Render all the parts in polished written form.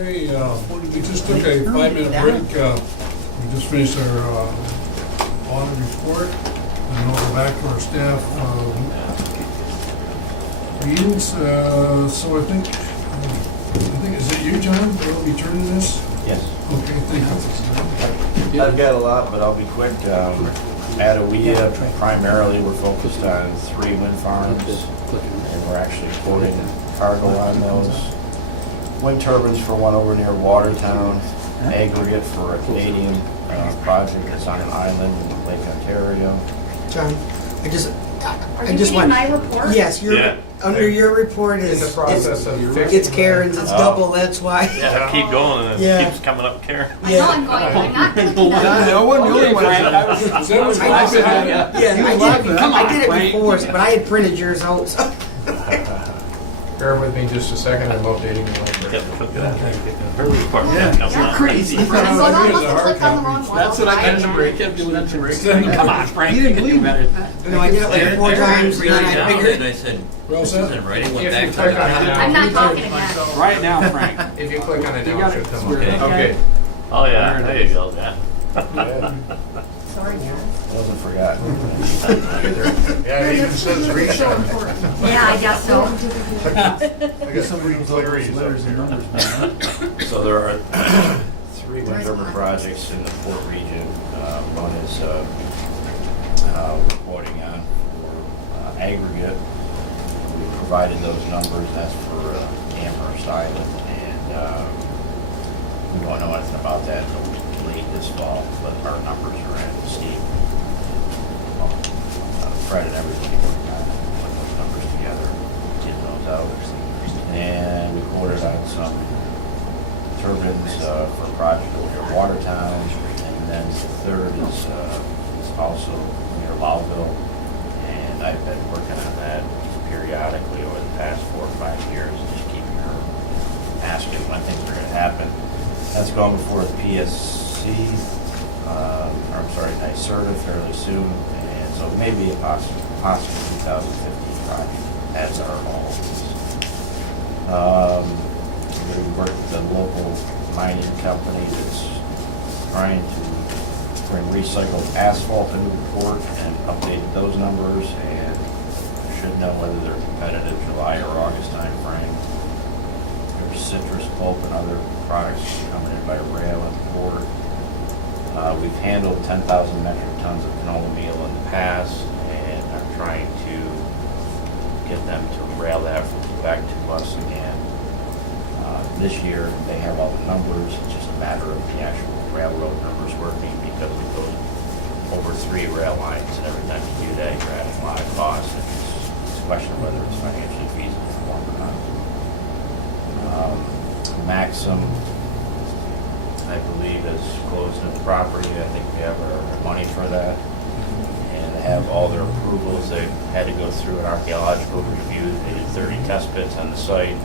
Okay, we just took a 5-minute break. We just finished our audit report, and then we'll go back to our staff meetings. So I think, is it you, John, that will be turning this? Yes. Okay, thank you. I've got a lot, but I'll be quick. At OBPA, primarily, we're focused on 3 wind farms, and we're actually quoting cargo on those. Wind turbines for one over near Watertown, aggregate for a Canadian project that's on an island in Lake Ontario. John, I just Are you want. my report? Yes, under your report In is the process of it's Karen's. It's Oh. double. That's why. Yeah, keep going, and Yeah. it keeps coming up, Karen. I know I'm going, I'm not going to do that. No one really wants Is that what's happening? I did it before, but I had printed yours out. So. Bear with me just a second, I'm updating the Yep, library. look at that. Her report. Yeah. No, You're not crazy. easy. So I must have Here's a hard clicked on the copy. wrong one. That's what I I'll got try to break. Kept doing that to break. Extend- Come on, Frank. You didn't believe better. No, I did it like 4 times, and then I figured. I said, We're all this set? isn't right. It went If back you to click on it the. now. I'm not talking again. Right now, Frank. If you click on it You now, got it it. should come up. Okay. Okay. Oh, yeah, there you go, yeah. Sorry, John. Wasn't forgotten. Yeah, it even says So reshot. important. Yeah, I guess so. I guess somebody was over his letters and numbers. So there are 3 wind turbine projects in the Port region. One is we're quoting on for aggregate. We provided those numbers. That's for Amherst Island, and we don't know anything about that until late this fall. But our numbers are in. Steve, Fred, and everybody working on putting those numbers together, getting those out. And we quoted on some turbines for a project over near Watertown, and then the third is also near Lowville, and I've been working on that periodically over the past 4 or 5 years, just keeping her asking when things are going to happen. That's going before the PSC, NYSERDA fairly soon, and so maybe a possible 2015 project as our all. We work with the local mining company that's trying to bring recycled asphalt into the port and updated those numbers, and should know whether they're competitive July or August timeframe. There's citrus pulp and other products coming in by rail and port. We've handled 10,000 metric tons of canola meal in the past, and are trying to get them to rail that back to us again. This year, they have all the numbers. It's just a matter of the actual railroad numbers working, because it goes over 3 rail lines, and every time you do that, you're adding a lot of costs. And it's a question of whether it's financially feasible for them or not. Maxim, I believe, is closed in the property. I think we have our money for that. And they have all their approvals. They had to go through an archaeological review. They did 30 test pits on the site.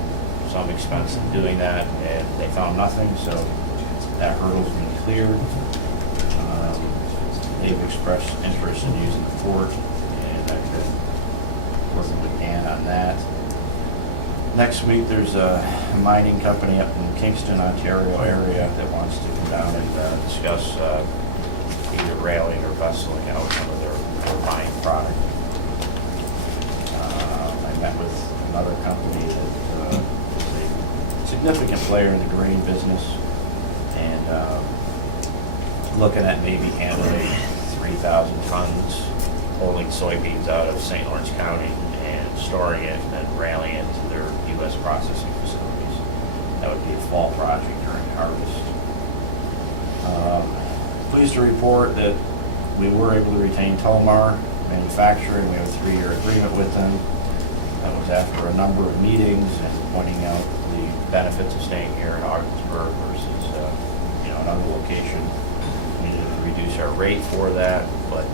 Some expense in doing that, and they found nothing, so that hurdle's been cleared. They've expressed interest in using the port, and I've been working with Dan on that. Next week, there's a mining company up in Kingston, Ontario area that wants to come down and discuss either railing or vessaling out some of their mine product. I met with another company that is a significant player in the grain business, and looking at maybe handling 3,000 tons, pulling soybeans out of St. Lawrence County and storing it and then railing it to their U.S. processing facilities. That would be a fall project during harvest. Pleased to report that we were able to retain Tolmar Manufacturing. We have a 3-year agreement with them. That was after a number of meetings and pointing out the benefits of staying here in Ogdensburg versus another location. We needed to reduce our rate for that, but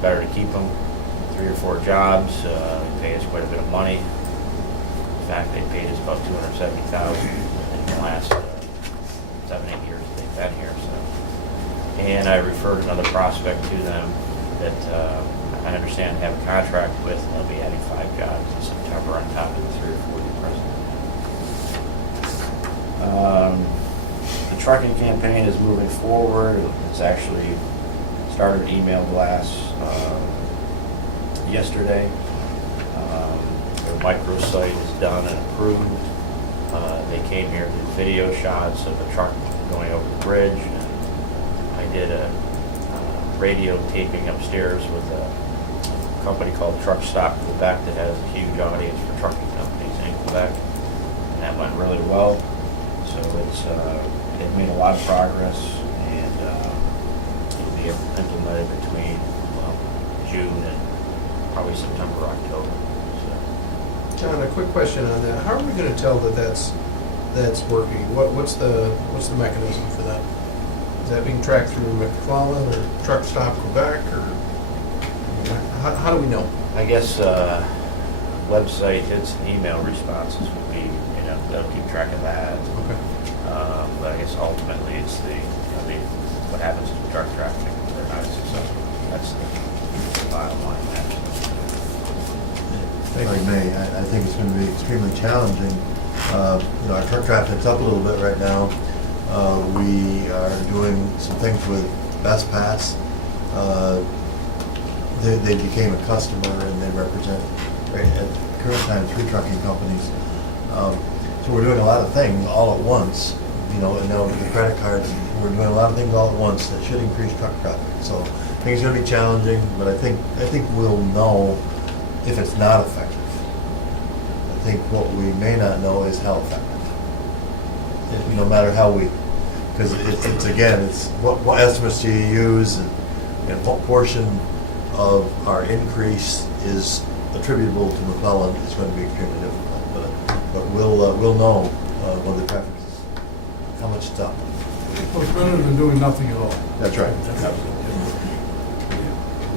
better to keep them. 3 or 4 jobs. They pay us quite a bit of money. In fact, they paid us about $270,000 in the last 7-8 years that they've been here. So, and I referred another prospect to them that I understand have a contract with, and they'll be adding 5 jobs in September on top of the 3 or 4 new present. The trucking campaign is moving forward. It's actually started email blasts yesterday. Their microsite is done and approved. They came here to do video shots of the truck going over the bridge. And I did a radio taping upstairs with a company called Truck Stop Quebec that has a huge audience for trucking companies in Quebec. And that went really well. So they've made a lot of progress, and it'll be implemented between June and probably September, October. So. John, a quick question on that. How are we going to tell that that's working? What's the mechanism for that? Is that being tracked through McClellan or Truck Stop Quebec, or how do we know? I guess website hits and email responses would be, they'll keep track of that. Okay. But I guess ultimately it's what happens to truck traffic if they're not successful. That's the bottom line there. If I may, I think it's going to be extremely challenging. Our truck traffic's up a little bit right now. We are doing some things with Best Pass. They became a customer and they represent, right, at the current time, 3 trucking companies. So we're doing a lot of things all at once, and now with the credit cards, we're doing a lot of things all at once that should increase truck traffic. So I think it's going to be challenging, but I think we'll know if it's not effective. I think what we may not know is how effective. No matter how because it's what estimates do you use, and what portion of our increase is attributable to McClellan is going to be extremely difficult. But we'll know when the traffic is, how much it's up. Well, it's better than doing nothing at all. That's right.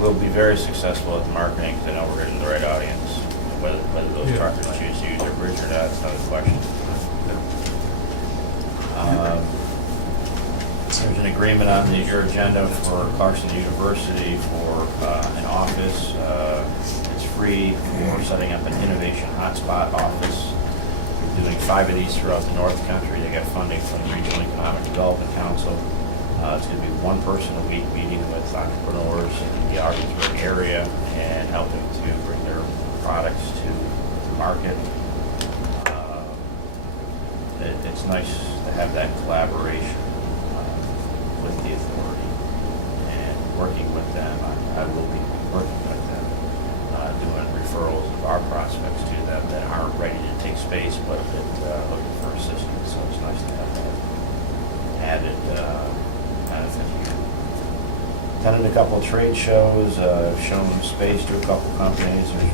We'll be very successful at the marketing because I know we're hitting the right audience. Whether those truckers choose to use their bridge or not, it's another question. There's an agreement on your agenda for Clarkson University for an office. It's free for setting up an innovation hotspot office. We're doing 5 of these throughout the North Country. They got funding from the Regional Economic Development Council. It's going to be one person a week meeting with entrepreneurs in the Ogdensburg area and helping to bring their products to the market. It's nice to have that collaboration with the authority and working with them. I will be working with them, doing referrals of our prospects to them that aren't ready to take space but that looking for assistance. So it's nice to have that added benefit here. Attended a couple of trade shows, shown space to a couple companies. There's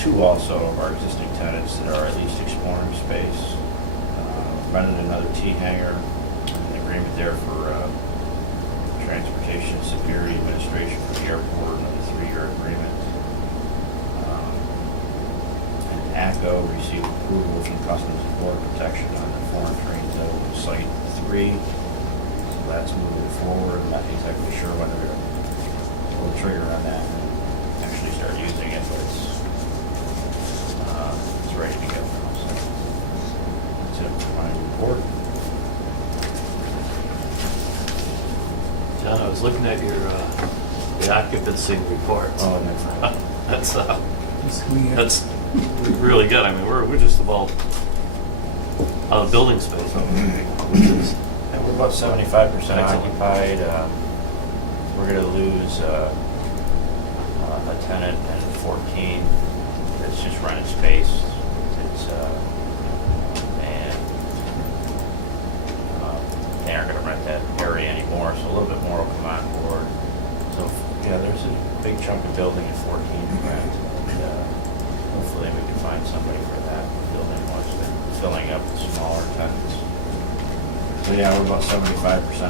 two also of our existing tenants that are at least exploring space. Rented another T-hanger, an agreement there for transportation security administration for the airport, another 3-year agreement. And ACO received approval from Customs and Border Protection on the foreign train zone Site 3. So that's moving forward. I'm not exactly sure whether to pull the trigger on that and actually start using it, but it's ready to go now. So that's it for my report. John, I was looking at your the occupancy report. Oh, that's right. That's really good. I mean, we're just about out of building space, which is And we're about 75% occupied. We're going to lose a tenant and 14 that's just rented space. They aren't going to rent that area anymore, so a little bit more will come on board. So there's a big chunk of building at 14 to rent, and hopefully we can find somebody for that building once they're filling up with smaller tenants. So we're about 75%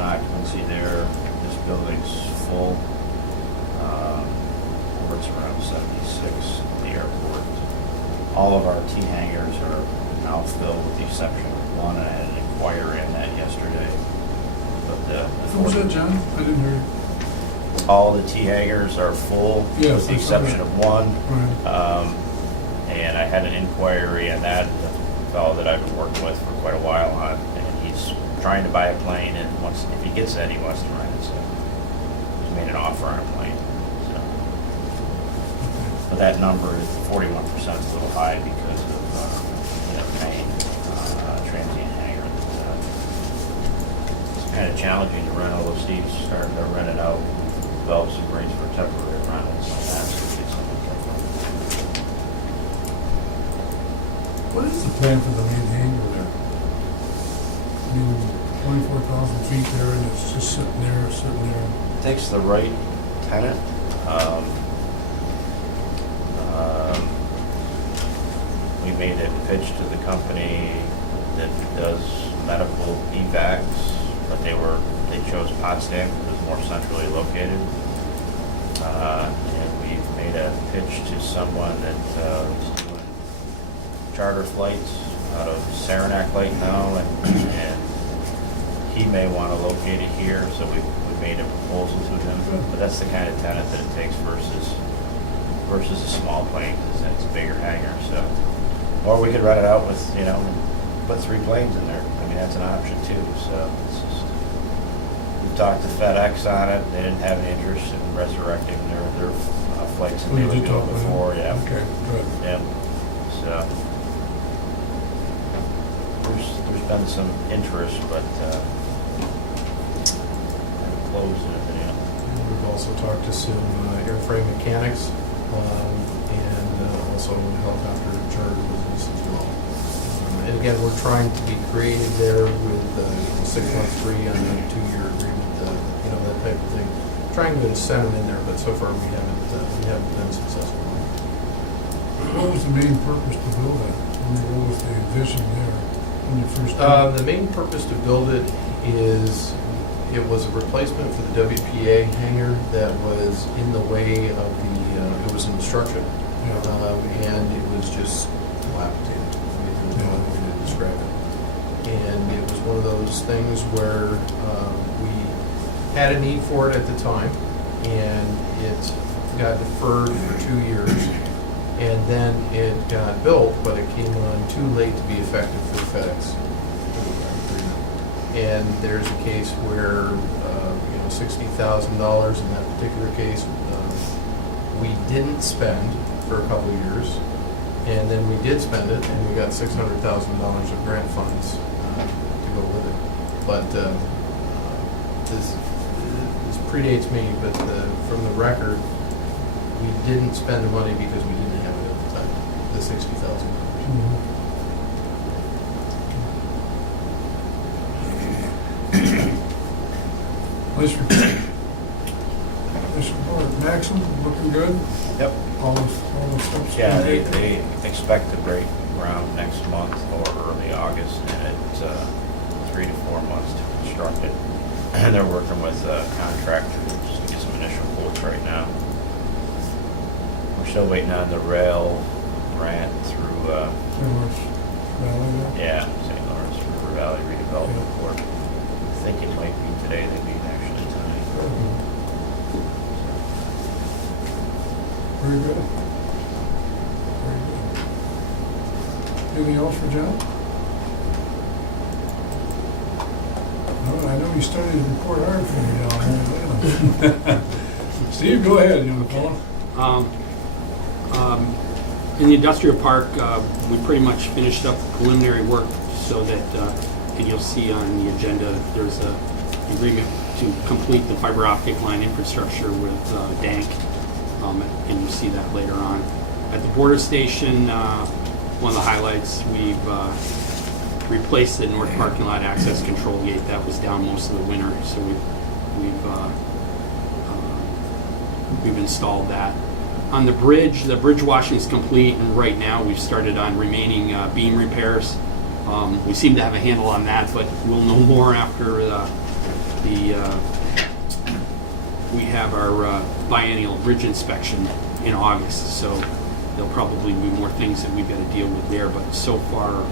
occupancy there. This building's full. Port's around 76 at the airport. All of our T-hangars are now filled with the exception of one. I had an inquiry on that yesterday. But What was that, John? I didn't hear you. all the T-hangars are full, Yes, with the I saw exception that. of one. Right. And I had an inquiry on that. fellow that I've been working with for quite a while on, and he's trying to buy a plane, and if he gets it, he wants to rent it, so he's made an offer on a plane, so. But that number is 41% is a little high because of, paying transient hangar. It's kind of challenging to rent, although Steve's starting to rent it out, develop some rates for temporary rentals on that, so get something different. What is the plan for the main hangar there? I mean, 24,000 feet there and it's just sitting there. Takes the right tenant. We made a pitch to the company that does medical evacs, but they chose Potsdam because it was more centrally located. And we made a pitch to someone that is doing charter flights out of Saranac right now, and he may want to locate it here, so we made a proposal to him. But that's the kind of tenant that it takes versus a small plane, because it's a bigger hangar. So, or we could rent it out with, put 3 planes in there. I mean, that's an option too. So it's just, we talked to FedEx on it. They didn't have any interest in resurrecting their flights that Oh, they you were did doing talk with them? before. Yeah. Okay, good. Yeah. So there's been some interest, but haven't closed anything yet. We've also talked to some airframe mechanics and also helicopter charter business as well. And again, we're trying to be creative there with 6 months free on a 2-year agreement, that type of thing. Trying to incent them in there, but so far we haven't been successful. What was the main purpose to build it? I mean, what was the vision there when you first did it? The main purpose to build it is, it was a replacement for the WPA hangar that was in the way of it was in construction, and it was just dilapidated. There's no other way to describe it. And it was one of those things where we had a need for it at the time, and it got deferred for 2 years. And then it got built, but it came on too late to be effective for FedEx. And there's a case where, $60,000 in that particular case, we didn't spend for a couple of years. And then we did spend it, and we got $600,000 of grant funds to go with it. But this predates me, but from the record, we didn't spend the money because we didn't have it at the time, the $60,000. Nice report. Nice report. Maxim, looking good? Yep. All the steps? Yeah, being taken? they expect to break ground next month or early August, and it's 3 to 4 months to construct it. And they're working with a contractor just to get some initial quotes right now. We're still waiting on the rail grant through, St. Lawrence Valley there? St. Lawrence River Valley Redevelopment Board. I think it might be today, they meet actually tonight. Very good. Very good. Anything else for John? No, I know you studied to report hard for me down here in Atlanta. Steve, go ahead, young fellow. In the industrial park, we pretty much finished up preliminary work so that, and you'll see on the agenda, there's an agreement to complete the fiber optic line infrastructure with DANK, and you'll see that later on. At the border station, one of the highlights, we've replaced the north parking lot access control gate. That was down most of the winter, so we've installed that. On the bridge washing is complete, and right now we've started on remaining beam repairs. We seem to have a handle on that, but we'll know more after we have our biennial bridge inspection in August. So there'll probably be more things that we've got to deal with there. But so far,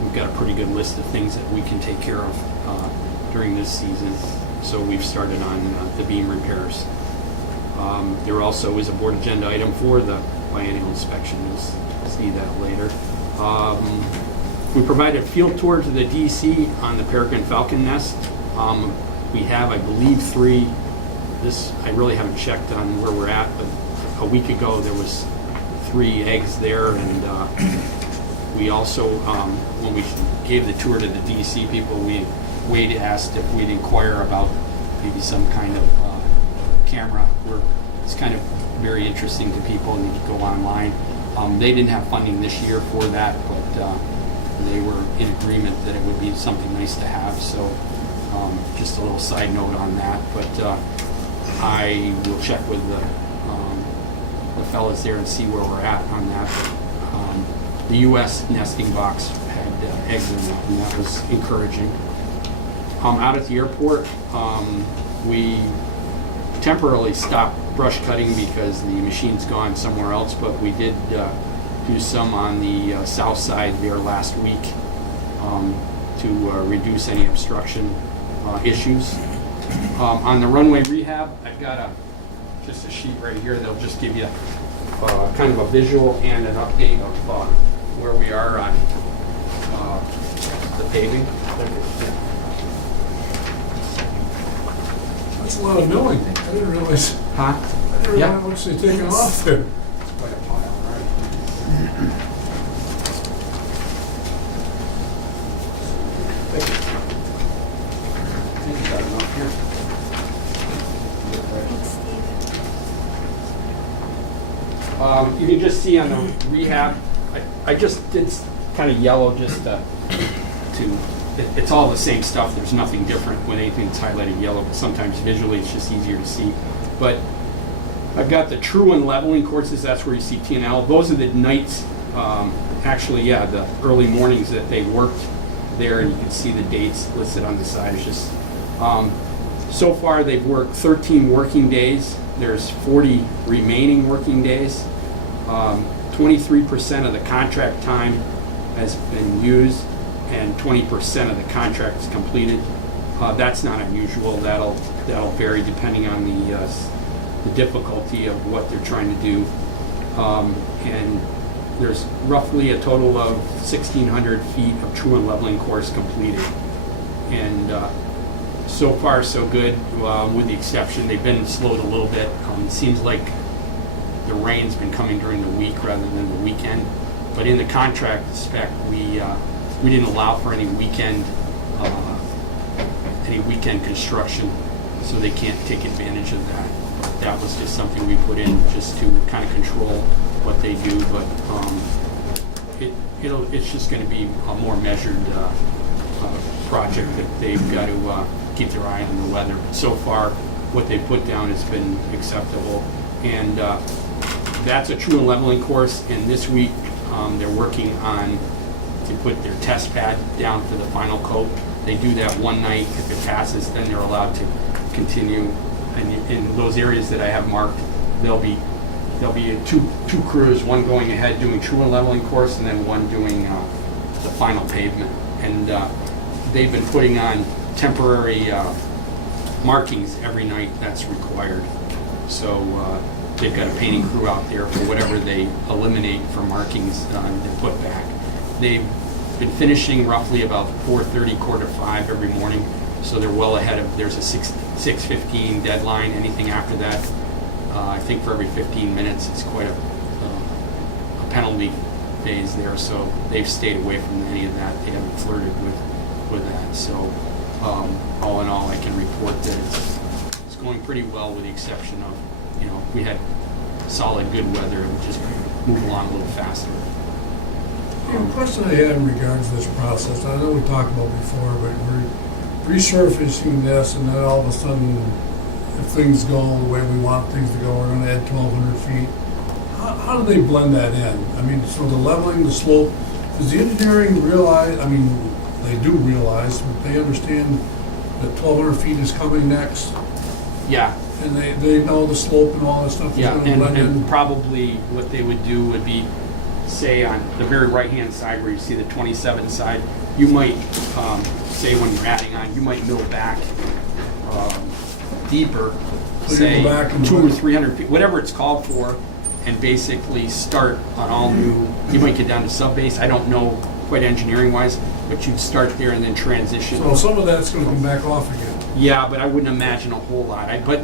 we've got a pretty good list of things that we can take care of during this season. So we've started on the beam repairs. There also is a board agenda item for the biennial inspection. You'll see that later. We provided a field tour to the DC on the peregrine falcon nest. We have, I believe, 3. I really haven't checked on where we're at, but a week ago there was 3 eggs there, and we also, when we gave the tour to the DC people, Wade asked if we'd inquire about maybe some kind of camera. It's kind of very interesting to people, and you can go online. They didn't have funding this year for that, but they were in agreement that it would be something nice to have. So just a little side note on that. But I will check with the fellas there and see where we're at on that. The U.S. nesting box had eggs in that, and that was encouraging. Out at the airport, we temporarily stopped brush cutting because the machine's gone somewhere else, but we did do some on the south side there last week to reduce any obstruction issues. On the runway rehab, I've got just a sheet right here that'll just give you kind of a visual and an update of where we are on the paving. That's a lot of milling. I didn't realize, Huh? I didn't Yeah. realize how much they've taken off there. Quite a pile, right? I think you got enough here. You can just see on the rehab, I just did kind of yellow just it's all the same stuff. There's nothing different when anything's highlighted yellow, but sometimes visually it's just easier to see. But I've got the true and leveling courses. That's where you see T&L. Those are the nights, actually, yeah, the early mornings that they worked there, and you can see the dates listed on the side. It's just, so far they've worked 13 working days. There's 40 remaining working days. 23% of the contract time has been used, and 20% of the contract is completed. That's not unusual. That'll vary depending on the difficulty of what they're trying to do. And there's roughly a total of 1,600 feet of true and leveling course completed. And so far so good, with the exception, they've been slowed a little bit. It seems like the rain's been coming during the week rather than the weekend. But in the contract spec, we didn't allow for any weekend construction, so they can't take advantage of that. That was just something we put in just to kind of control what they do, but it's just going to be a more measured project that they've got to keep their eye on the weather. So far, what they put down has been acceptable, and that's a true and leveling course. And this week, they're working on to put their test pad down for the final coat. They do that one night. If it passes, then they're allowed to continue. And in those areas that I have marked, there'll be two crews, one going ahead doing true and leveling course, and then one doing the final pavement. And they've been putting on temporary markings every night that's required. So they've got a painting crew out there for whatever they eliminate for markings to put back. They've been finishing roughly about 4:30, 4:45 every morning, so they're well ahead of. There's a 6:15 deadline. Anything after that, I think for every 15 minutes, it's quite a penalty phase there. So they've stayed away from any of that. They haven't flirted with that. So all in all, I can report that it's going pretty well, with the exception of, we had solid good weather. It would just move along a little faster. The question I had in regards to this process, I know we talked about before, but we're resurfacing this, and then all of a sudden, if things go the way we want things to go, we're going to add 1,200 feet. How do they blend that in? I mean, so the leveling, the slope, does the engineering realize, I mean, they do realize, but they understand that 1,200 feet is coming next, Yeah. and they know the slope and all that stuff is Yeah, going to blend in? and probably what they would do would be, say on the very right-hand side where you see the 27 side, you might, say when you're adding on, you might mill back deeper, So you say go back and 200 or what? 300 feet, whatever it's called for, and basically start on all new. You might get down to sub-base. I don't know quite engineering wise, but you'd start there and then transition. So some of that's gonna come back off again. Yeah, but I wouldn't imagine a whole lot. But,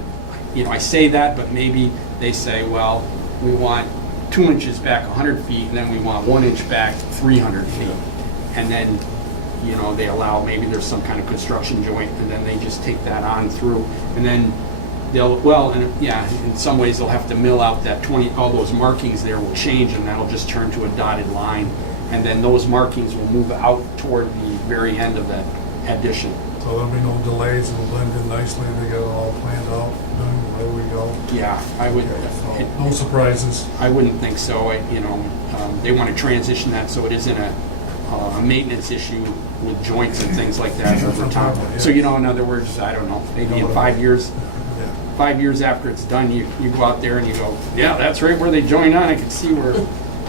I say that, but maybe they say, well, we want 2 inches back 100 feet, and then we want 1 inch back 300 feet. And then, they allow, maybe there's some kind of construction joint, and then they just take that on through. And then in some ways they'll have to mill out that all those markings there will change, and that'll just turn to a dotted line. And then those markings will move out toward the very end of that addition. So there'll be no delays, it'll blend in nicely, they got it all planned out, done, away we go. Yeah, I would. So, no surprises. I wouldn't think so. They want to transition that so it isn't a maintenance issue with joints and things like that over time. So, in other words, I don't know, maybe in 5 years, Yeah. 5 years after it's done, you go out there and you go, yeah, that's right where they join on. I can see where,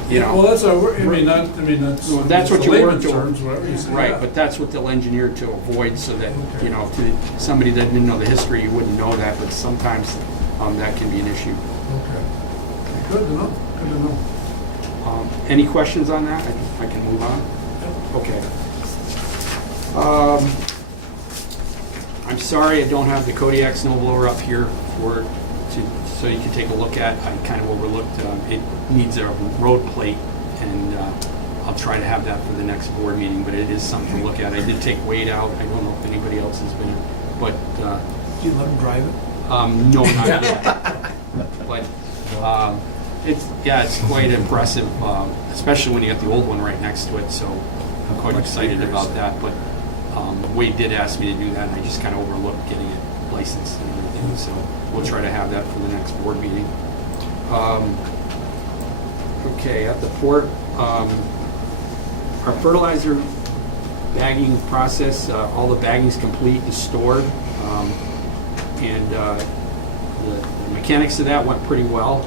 Well, that's that's Well, that's what the you layman's work to. terms, whatever you say. right, yeah. but that's what they'll engineer to avoid so that, Okay. to somebody that didn't know the history, you wouldn't know that, but sometimes that can be an issue. Okay. Good to know, good to know. Any questions on that? I can move on? Okay. I'm sorry I don't have the Kodiak snow blower up here so you can take a look at. I kind of overlooked, it needs a road plate, and I'll try to have that for the next board meeting, but it is something to look at. I did take Wade out. I don't know if anybody else has been, but Do you let them drive it? no, not yet. But it's quite impressive, especially when you got the old one right next to it. So I'm quite excited about that. But Wade did ask me to do that, and I just kind of overlooked getting it licensed and everything. So we'll try to have that for the next board meeting. Okay, at the port, our fertilizer bagging process, all the bagging's complete and stored. And the mechanics of that went pretty well.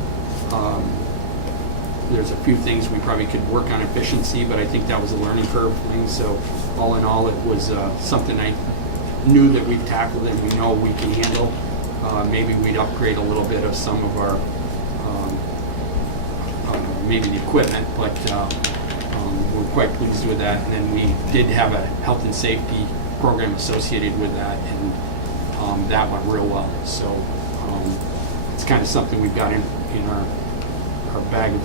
There's a few things we probably could work on efficiency, but I think that was a learning curve thing. So all in all, it was something I knew that we've tackled and we know we can handle. Maybe we'd upgrade a little bit of some of our, maybe the equipment, but we're quite pleased with that. And then we did have a health and safety program associated with that, and that went real well. So it's kind of something we've got in our bag of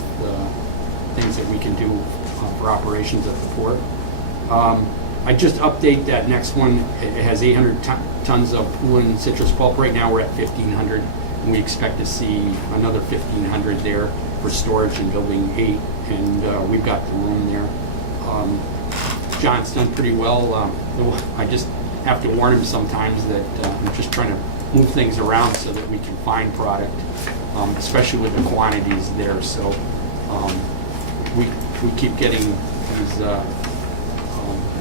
things that we can do for operations at the port. I just update that next one. It has 800 tons of Poulin citrus pulp. Right now we're at 1,500, and we expect to see another 1,500 there for storage in Building 8, and we've got the room there. John's done pretty well. I just have to warn him sometimes that I'm just trying to move things around so that we can find product, especially with the quantities there. So we keep getting these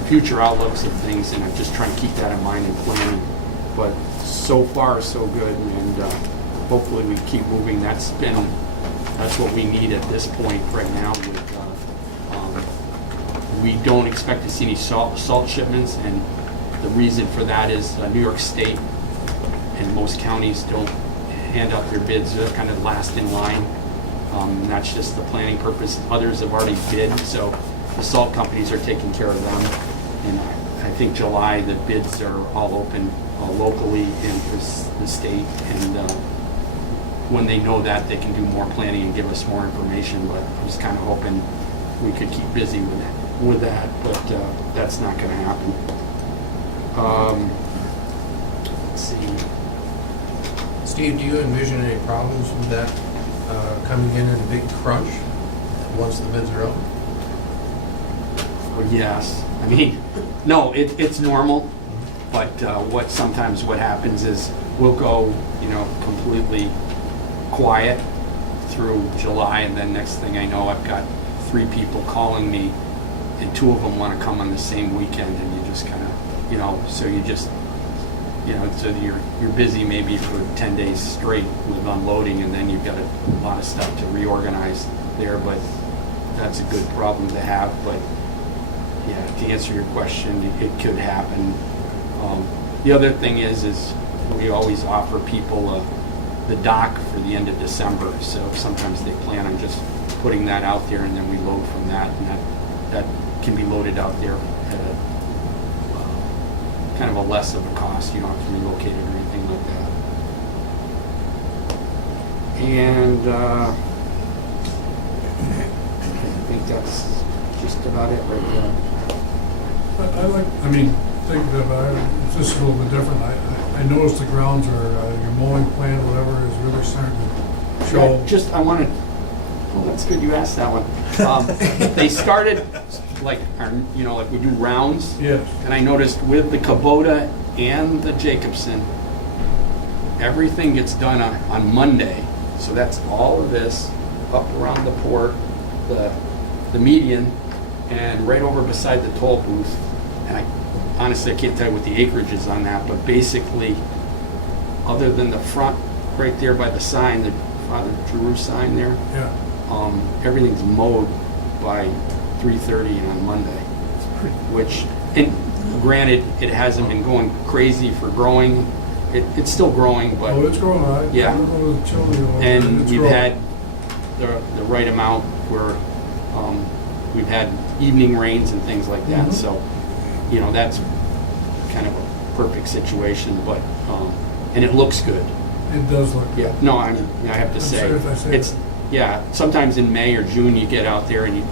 future outlooks of things, and I'm just trying to keep that in mind and planning. But so far, so good, and hopefully we keep moving. That's what we need at this point right now. We don't expect to see any salt shipments, and the reason for that is New York State and most counties don't hand out their bids. They're kind of last in line. And that's just the planning purpose. Others have already bid, so the salt companies are taking care of them. And I think July the bids are all open locally in the state, and when they know that, they can do more planning and give us more information. But I was kind of hoping we could keep busy with that, but that's not going to happen. Let's see. Steve, do you envision any problems with that coming in a big crunch once the bids are out? Well, yes. I mean, no, it's normal, but sometimes what happens is we'll go, completely quiet through July, and then next thing I know, I've got 3 people calling me, and 2 of them want to come on the same weekend, and you just kind of, so you just, so you're busy maybe for 10 days straight with unloading, and then you've got a lot of stuff to reorganize there, but that's a good problem to have. But yeah, to answer your question, it could happen. The other thing is we always offer people the dock for the end of December, so sometimes they plan on just putting that out there, and then we load from that, and that can be loaded out there at a kind of a less of a cost. You don't have to relocate it or anything like that. And I think that's just about it right there. Think that it's just a little bit different. I noticed the grounds are, your mowing plan, whatever, is really starting to show. I wanted, oh, that's good you asked that one. They started like we do rounds. Yes. And I noticed with the Kubota and the Jacobson, everything gets done on Monday. So that's all of this up around the port, the median, and right over beside the toll booth. And honestly, I can't tell you what the acreage is on that, but basically, other than the front right there by the sign, the Father Drew sign there, Yeah. Everything's mowed by 3:30 on Monday. Which, and granted, it hasn't been going crazy for growing. It's still growing, but Oh, it's growing, all right. Yeah. I don't know the chili or and it's we've growing. had the right amount where we've had evening rains and things like that. Mhm. So, that's kind of a perfect situation, but and it looks good. It does look. Yeah. No, I have to I'm say, sorry if I say it's sometimes in May or June you get out there and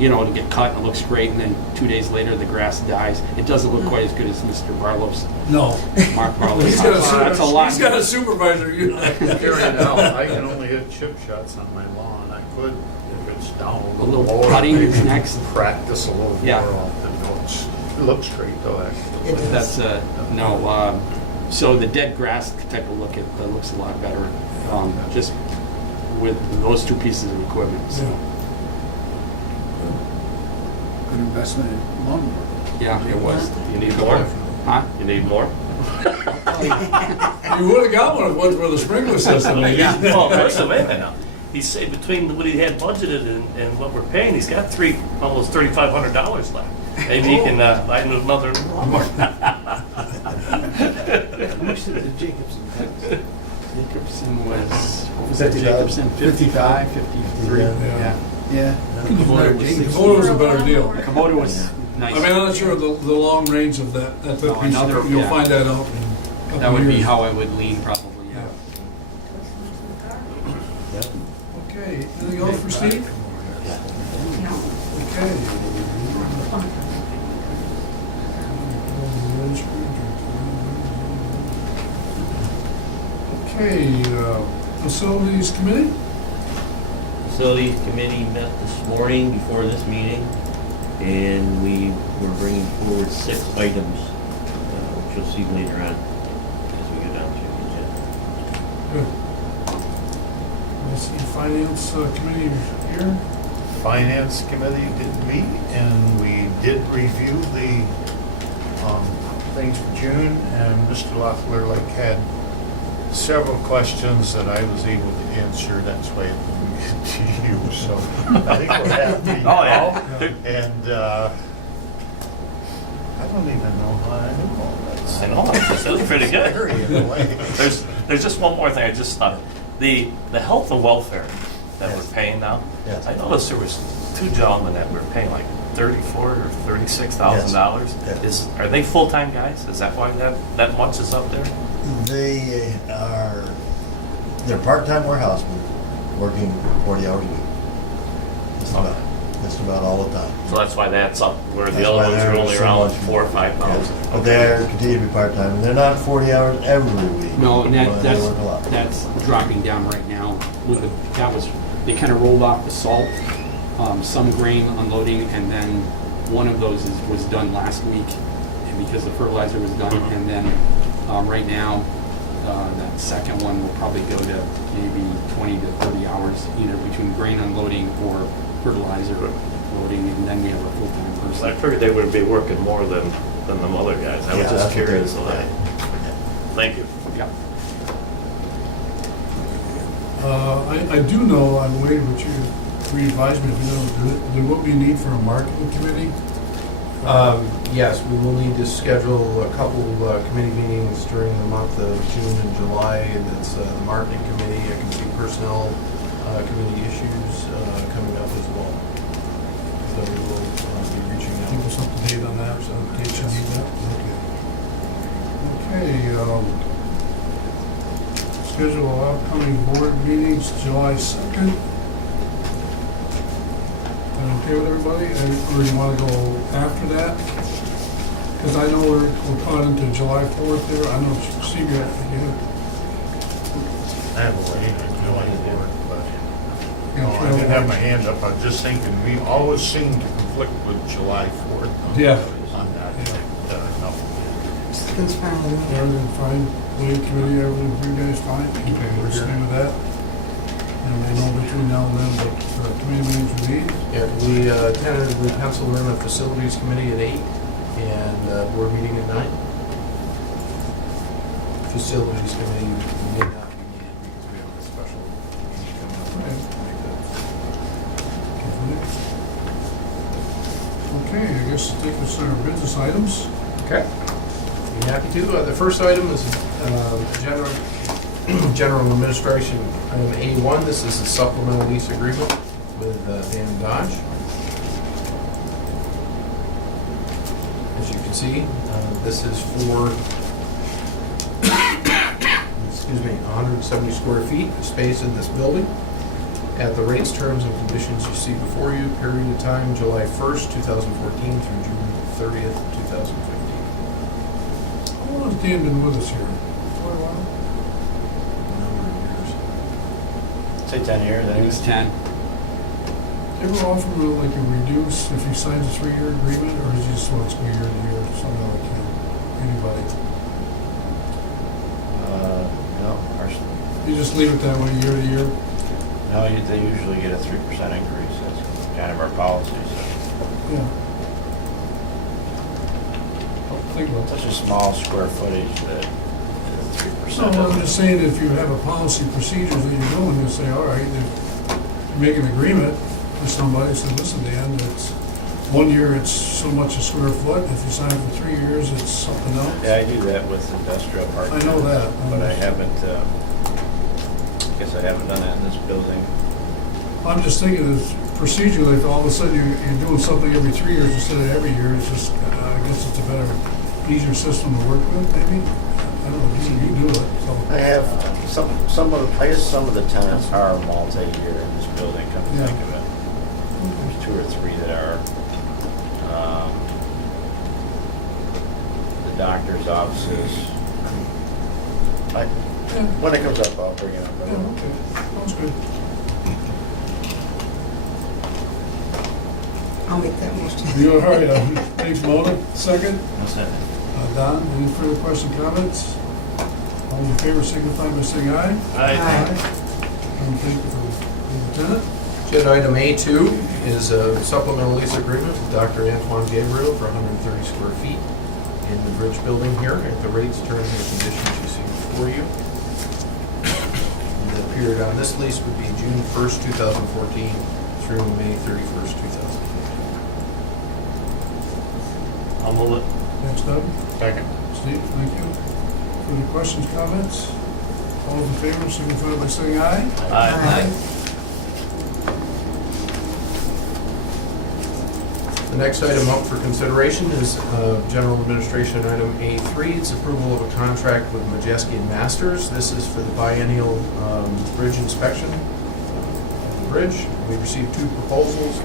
it'll get cut and it looks great, and then 2 days later the grass dies. It doesn't look quite as good as Mr. Barlow's. No. Mark Barlow's. He's got house. That's a lot. He's got a supervisor, Carrying out, I can only hit chip shots on my lawn. I could, if it's down A little lower, cutting maybe is next. Practice a little Yeah. more often. No, it looks great though, actually. It does. That's no. So the dead grass type of look, it looks a lot better, just with those two pieces of equipment. So, Good investment in lawnmower. yeah, it was. You need more? Huh? You need more? You would have got one if it wasn't for the sprinkler system. Yeah. Well, listen, wait a minute now. He said between what he had budgeted and what we're paying, he's got almost $3,500 left. Maybe he can buy another lawnmower. How much did the Jacobson cost? Jacobson was, what was that 50,000. Jacobson? 55, 53. Yeah. Yeah. Yeah. Kubota was 60. Kubota was a better deal. Kubota was nice. I mean, I'm not sure of the long range of that piece. another- You'll yeah. find that out in a couple That would be years. how I would lean probably, yeah. Okay, anything else for Steve? Okay. Okay, facilities committee? Facilities Committee met this morning before this meeting, and we were bringing forward 6 items, which you'll see later on as we go down through the agenda. Good. I see finance committee here. Finance committee did meet and we did review the things for June, and Mr. Loeffler had several questions that I was able to answer. That's why it went to you, so I think we're happy. Oh, yeah. And I don't even know how I knew all that. I know, that was pretty good. Scary in a way. There's just one more thing I just thought. The health and welfare that Yes. we're paying now. Yes. I noticed there was 2 gentlemen that were paying like $34,000 or $36,000. Yes. Are they full-time guys? Is that why that much is up there? They're part-time warehousemen, working 40 hours a week. Just about all the time. So that's why that's up, where the That's other why ones are they're only so around much 4,000 or 5,000. But they continue to be part-time, and they're not 40 hours every week. No, and They work a lot. that's dropping down right now. They kind of rolled off the salt, some grain unloading, and then one of those was done last week, and because the fertilizer was done, and then right now, that second one will probably go to maybe 20 to 30 hours, either between grain unloading or fertilizer loading, and then we have a full-time I person. figured they would be working more than them other guys. I was Yeah, just that's what curious. they're- So that. Thank you. Yeah. I do know, I'm waiting with you, re-advise me if you know, there will be a need for a marketing committee. Yes, we will need to schedule a couple committee meetings during the month of June and July, and it's the marketing committee, I can see personnel committee issues coming up as well. So we will be reaching out. Keep us up to date on that, so in case you need that. Okay, schedule upcoming board meetings, July 2nd. That okay with everybody? Or you want to go after that? Because I know we're caught into July 4th there. I know Steve, you I have a way to go into work, but, Yeah, I didn't have my hand up, I was just thinking, we always seem to conflict with July 4th. Yeah. On that, no. It's fine with me. everything fine? Lead committee, everything for you guys fine? Okay, we're staying with that. And we'll know between now and then what committee meetings we need. Yeah, we tentatively penciled in a facilities committee at 8 and board meeting at 9. Facilities committee may not be needed because we have a special meeting coming up. Right. Okay, I guess take us to our business items. Okay. Be happy to. The first item is general administration, item A1. This is a supplemental lease agreement with Dan Dodge. As you can see, this is for 170 square feet of space in this building at the rates, terms, and conditions you see before you. Period of time, July 1st, 2014 through June 30th, 2015. How long has Dan been with us here? Quite a while. Number of years. Say 10 years, I It think. was 10. Ever offer him like a reduce if he signs a 3-year agreement, or is he just wants to go year to year, something like that? Anybody? No, You just leave it that way, year to year? no, they usually get a 3% increase, that's kind of our policy, so. Yeah. Think about that. Such a small square footage that 3%. No, I'm just saying, if you have a policy procedures that you're doing, you say, all right, if you make an agreement with somebody, say, listen, Dan, it's 1 year, it's so much a square foot. If you sign for 3 years, it's something else. Yeah, I do that with industrial parks. I know that. But I haven't, guess I haven't done that in this building. I'm just thinking, it's procedurally, if all of a sudden you're doing something every 3 years instead of every year, it's just, I guess it's a better, easier system to work with, maybe? I don't know, you do it, so. I have, I guess some of the tenants are multi-year in this building, come to Yeah. think of it. There's 2 or 3 that are. The doctor's offices. When it comes up, I'll bring it up. Yeah, okay, sounds good. I'll make that motion. You all right? Thanks, Mona. Second? No second. Don, any further questions, comments? All in favor, signify by saying aye. Aye. Thank you for the lieutenant. Agenda item A2 is a supplemental lease agreement with Dr. Antoine Gabriel for 130 square feet in the Bridge building here at the rates, terms, and conditions you see before you. The period on this lease would be June 1st, 2014 through May 31st, 2015. I'll move it. Thanks, Doug. Second. Steve, thank you. Further questions, comments? All in favor, signify by saying aye. Aye. The next item up for consideration is General Administration Item A3. It's approval of a contract with Majeski and Masters. This is for the biennial bridge inspection of the bridge. We received 2 proposals.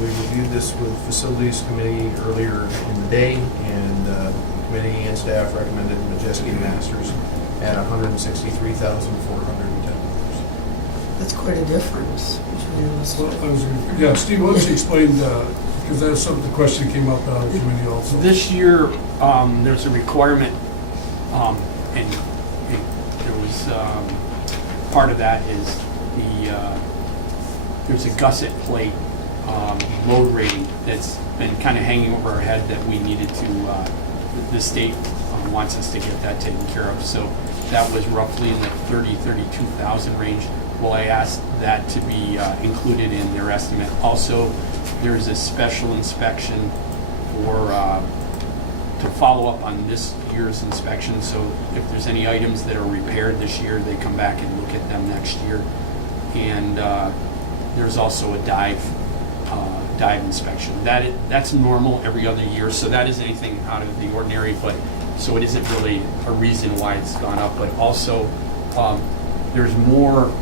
We reviewed this with Facilities Committee earlier in the day, and the committee and staff recommended Majeski and Masters at $163,410. That's quite a difference between those. Yeah, Steve, why don't you explain, because that's something, the question came up out of the committee also. This year, there's a requirement, and there was, part of that is there's a gusset plate load rating that's been kind of hanging over our head that we needed to, the state wants us to get that taken care of. So that was roughly in the 32,000 range. Well, I asked that to be included in their estimate. Also, there's a special inspection for, to follow up on this year's inspection. So if there's any items that are repaired this year, they come back and look at them next year. And there's also a dive dive inspection. That's normal every other year, so that isn't anything out of the ordinary, but, so it isn't really a reason why it's gone up, but also, there's more,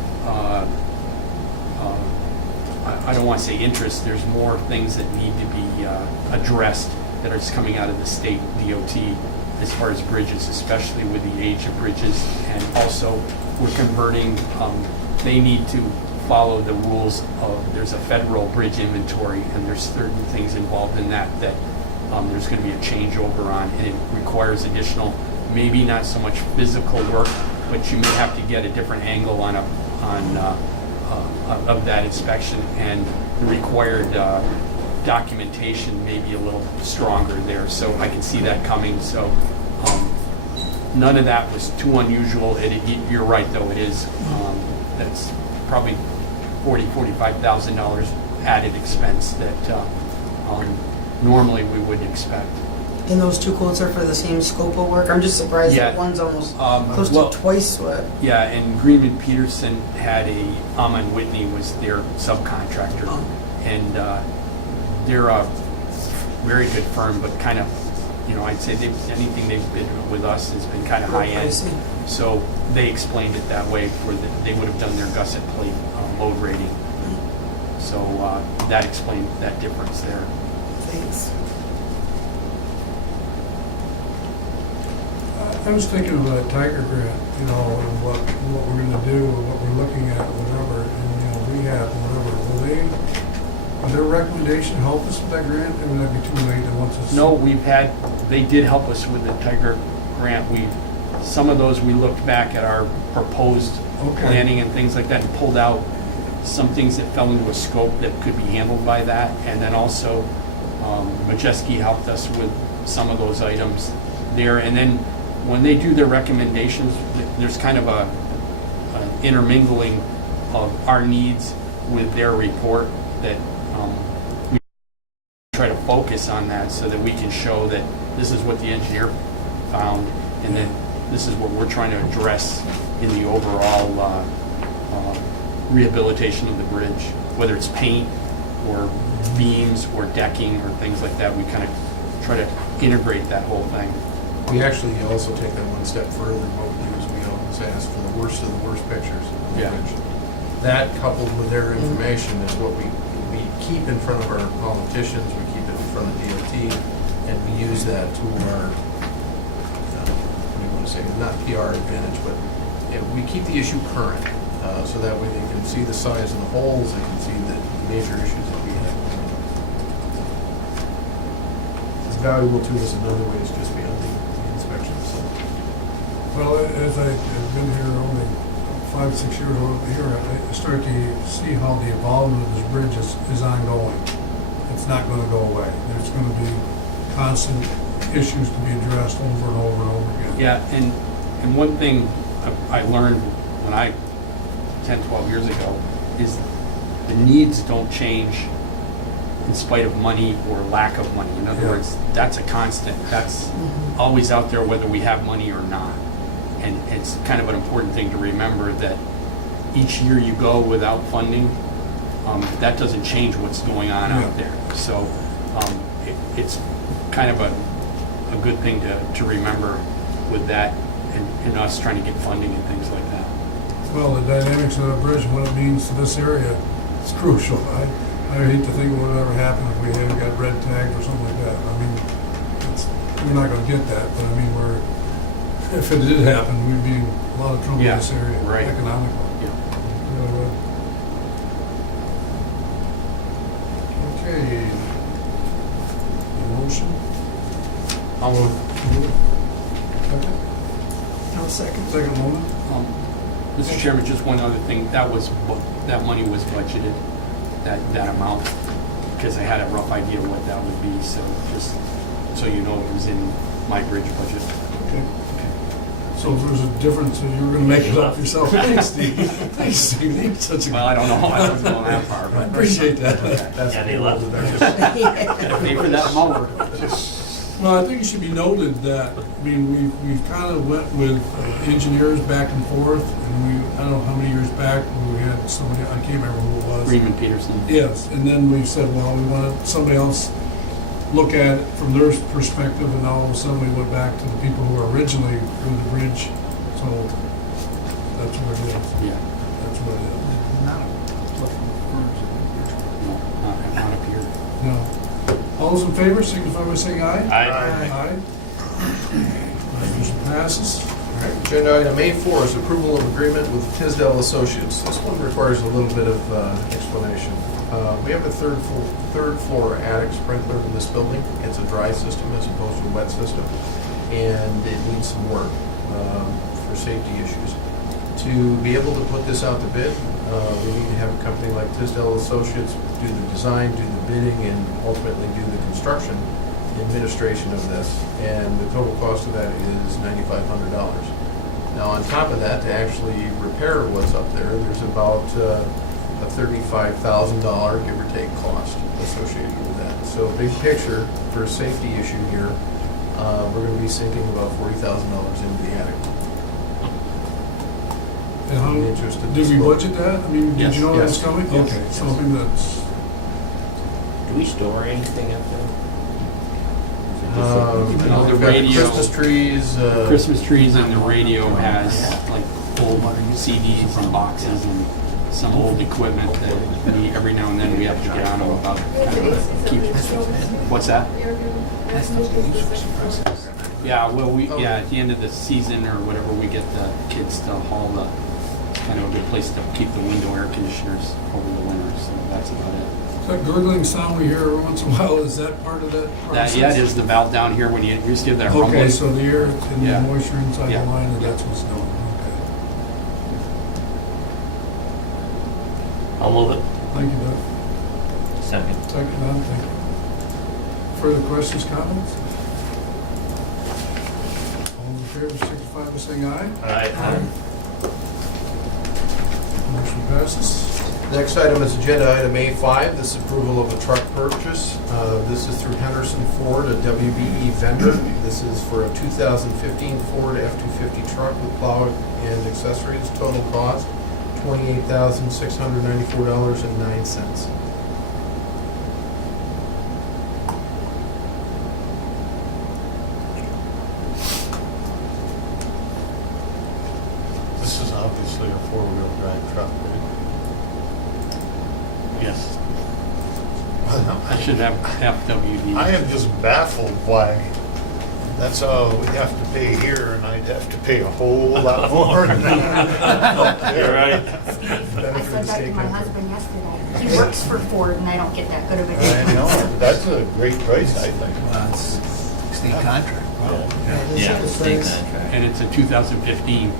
I don't want to say interest, there's more things that need to be addressed that are just coming out of the state DOT as far as bridges, especially with the age of bridges. And also, we're converting, they need to follow the rules of, there's a federal bridge inventory, and there's certain things involved in that there's going to be a changeover on, and it requires additional, maybe not so much physical work, but you may have to get a different angle on of that inspection, and the required documentation may be a little stronger there. So I can see that coming. So none of that was too unusual. You're right, though. It is. That's probably $45,000 added expense that normally we wouldn't expect. And those two quotes are for the same scope of work? I'm just surprised that one's almost close to twice what. Yeah, and Greenman Peterson had Amon Whitney was their subcontractor. Oh. And they're a very good firm, but kind of, I'd say anything they've bid with us has been kind of high end. So they explained it that way, they would have done their gusset plate load rating. So that explained that difference there. Thanks. I was thinking of a Tiger grant, and what we're gonna do, and what we're looking at, whatever, and, rehab, whatever. Will their recommendation help us with that grant, or would that be too late and once it's? No, they did help us with the Tiger grant. Some of those, we looked back at our proposed planning and things like that, and pulled out some things that fell into a scope that could be handled by that. And then also, Majeski helped us with some of those items there. And then when they do their recommendations, there's kind of an intermingling of our needs with their report that we try to focus on that so that we can show that this is what the engineer found, and then this is what we're trying to address in the overall rehabilitation of the bridge, whether it's paint or beams or decking or things like that. We kind of try to integrate that whole thing. We actually also take that one step further. What we do is we always ask for the worst of the worst pictures of the bridge. That, coupled with their information, is what we keep in front of our politicians, we keep it in front of DOT, and we use that to our, what do you want to say, not PR advantage, but we keep the issue current, so that way they can see the size of the holes, they can see the major issues that we have. It's valuable to us in other ways, just beyond the inspection. So. Well, as I've been here only 5, 6 years over here, I start to see how the involvement of this bridge is ongoing. It's not going to go away. There's going to be constant issues to be addressed over and over and over again. Yeah, and one thing I learned when 10, 12 years ago, is the needs don't change in spite of money or lack of money. In other words, that's a constant. That's always out there whether we have money or not. And it's kind of an important thing to remember that each year you go without funding, that doesn't change what's going on out there. So it's kind of a good thing to remember with that and us trying to get funding and things like that. Well, the dynamics of the bridge and what it means to this area is crucial. I hate to think of what would ever happen if we had got red tagged or something like that. I mean, we're not going to get that, but I mean, if it did happen, we'd be in a lot of trouble in this area, economically. Yeah. Really would. Okay. Motion? I'll move. Second? No second. Second moment? Mr. Chairman, just one other thing. That money was budgeted, that amount, because I had a rough idea what that would be. So just so you know, it was in my bridge budget. Okay. So if there's a difference, you're going to make it up yourself. Thanks, Steve. Thanks, Steve. Well, I don't know. I wasn't going that far, but I appreciate that. That's Yeah, they left. gotta pay for that mower. Well, I think it should be noted that, I mean, we've kind of went with engineers back and forth, and I don't know how many years back, we had somebody, I can't remember who it was. Freeman Peterson. Yes, and then we said, well, we wanted somebody else look at it from their perspective, and all of a sudden we went back to the people who were originally doing the bridge, so that's what it is. Yeah. That's what it is. Not a No, not up here. No. All those in favor, signify by saying aye. Aye. Aye. Motion passes. All right. Agenda item A4 is approval of agreement with Tisdale Associates. This one requires a little bit of explanation. We have a third floor attic sprinkler in this building. It's a dry system as opposed to a wet system, and it needs some work for safety issues. To be able to put this out to bid, we need to have a company like Tisdale Associates do the design, do the bidding, and ultimately do the construction administration of this. And the total cost of that is $9,500. Now, on top of that, to actually repair what's up there, there's about a $35,000 give or take cost associated with that. So big picture, for a safety issue here, we're going to be sinking about $40,000 into the attic. And how, In the interest of did we disclosure. budget that? I mean, did Yes. you know that was Yes. coming? Yes. Okay, Yes. something that's, Do we store anything up there? You know, the we've got radio- Christmas trees. Christmas trees and the radio has like old CDs and boxes and some old equipment that every now and then we have to get on them about kind of keep. What's that? Yeah, well, at the end of the season or whatever, we get the kids to haul the, kind of a good place to keep the window air conditioners over the winter, so that's about it. that gurgling sound we hear every once in a while, is that part of that process? That, yeah, it is the valve down here when you just give that rumbling. Okay, so the air and the Yeah. moisture inside Yeah. the line, and that's what's doing, okay. I'll move it. Thank you, Doug. Second. Second, Don, thank you. Further questions, comments? All in favor, signify by saying aye. Aye. Motion passes. Next item is agenda item A5. This is approval of a truck purchase. This is through Henderson Ford, a WBE vendor. This is for a 2015 Ford F-250 truck with plow and accessories. Total cost, $28,694.09. This is obviously a four-wheel drive truck, right? Yes. I should have FWD. I am just baffled why that's all we have to pay here, and I'd have to pay a whole lot more than that. You're right. I said that to my husband yesterday. He works for Ford and I don't get that good of a deal. I know, that's a great price, I think. Well, it's state contract. Yeah, state contract. And it's a 2015,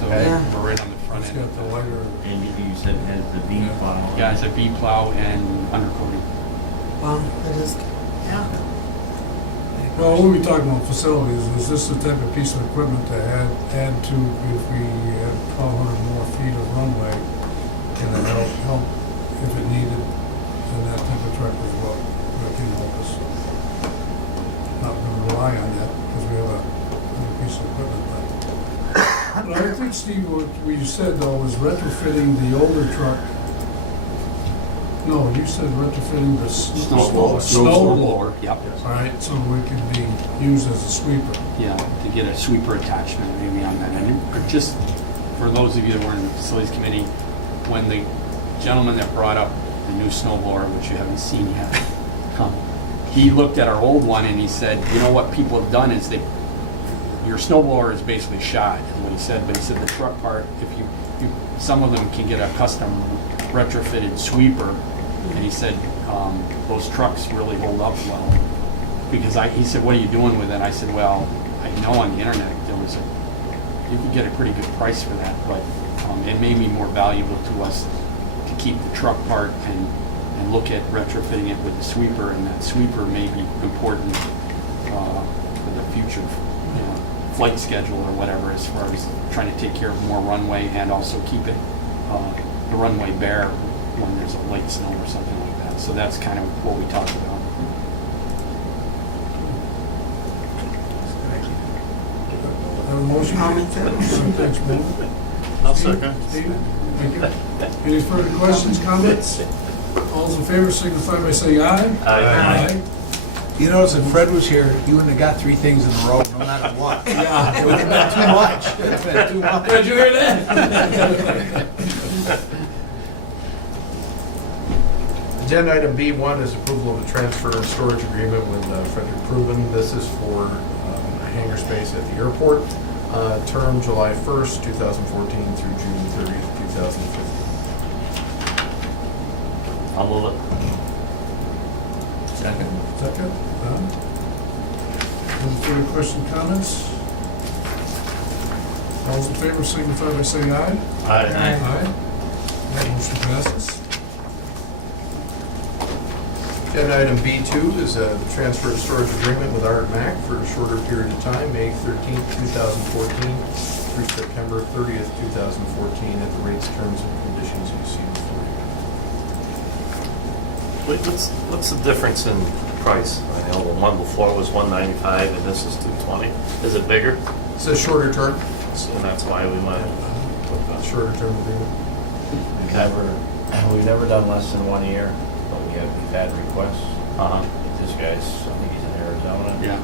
so Yeah. we're right on the front It's end. got the lighter. And you said it has the V plow. Yeah, it's a V plow and undercoating. Well, it is. Yeah. Well, when we talk about facilities, is this the type of piece of equipment to add to if we have 1,200 more feet of runway? Can it help if it needed? And that type of truck is what can help us. Not going to rely on that because we have a piece of equipment. But I think, Steve, what we said though was retrofitting the older truck. No, you said retrofitting the snow blower. Yep. All right, so we could be used as a sweeper. Yeah, to get a sweeper attachment maybe on that. And just for those of you that were in the facilities committee, when the gentleman that brought up the new snow blower, which you haven't seen yet, he looked at our old one and he said, you know what people have done is your snow blower is basically shot, is what he said. But he said the truck part, if you some of them can get a custom retrofitted sweeper. And he said, those trucks really hold up well. Because he said, what are you doing with it? I said, well, I know on the internet you could get a pretty good price for that, but it may be more valuable to us to keep the truck part and look at retrofitting it with the sweeper, and that sweeper may be important for the future flight schedule or whatever, as far as trying to take care of more runway and also keep it the runway bare when there's a light snow or something like that. So that's kind of what we talked about. a motion? I'll make that motion. Thanks, Mo. I'll Steve? second. Steve? Thank you. Any further questions, comments? All those in favor signify by saying aye. Aye. You notice if Fred was here, he wouldn't have got 3 things in a row, no matter what. Yeah. It would have been too much. It would have been too much. Did you hear that? Agenda item B1 is approval of a transfer and storage agreement with Frederick Proven. This is for a hangar space at the airport. Term July 1st, 2014 through June 30th, 2015. I'll move it. Second. Second, Don? Any further questions, comments? All those in favor signify by saying aye. Aye. Aye. That motion passes. Agenda item B2 is a transfer and storage agreement with Art Mac for a shorter period of time, May 13th, 2014 through September 30th, 2014 at the rates, terms, and conditions you see before you. Wait, what's the difference in price? I know the one before was $195 and this is $220. Is it bigger? It's a shorter term, And that's why we went with that. shorter term agreement. We've never done less than 1 year, but we've had requests. Uh-huh. This guy's, I think he's in Arizona. Yeah.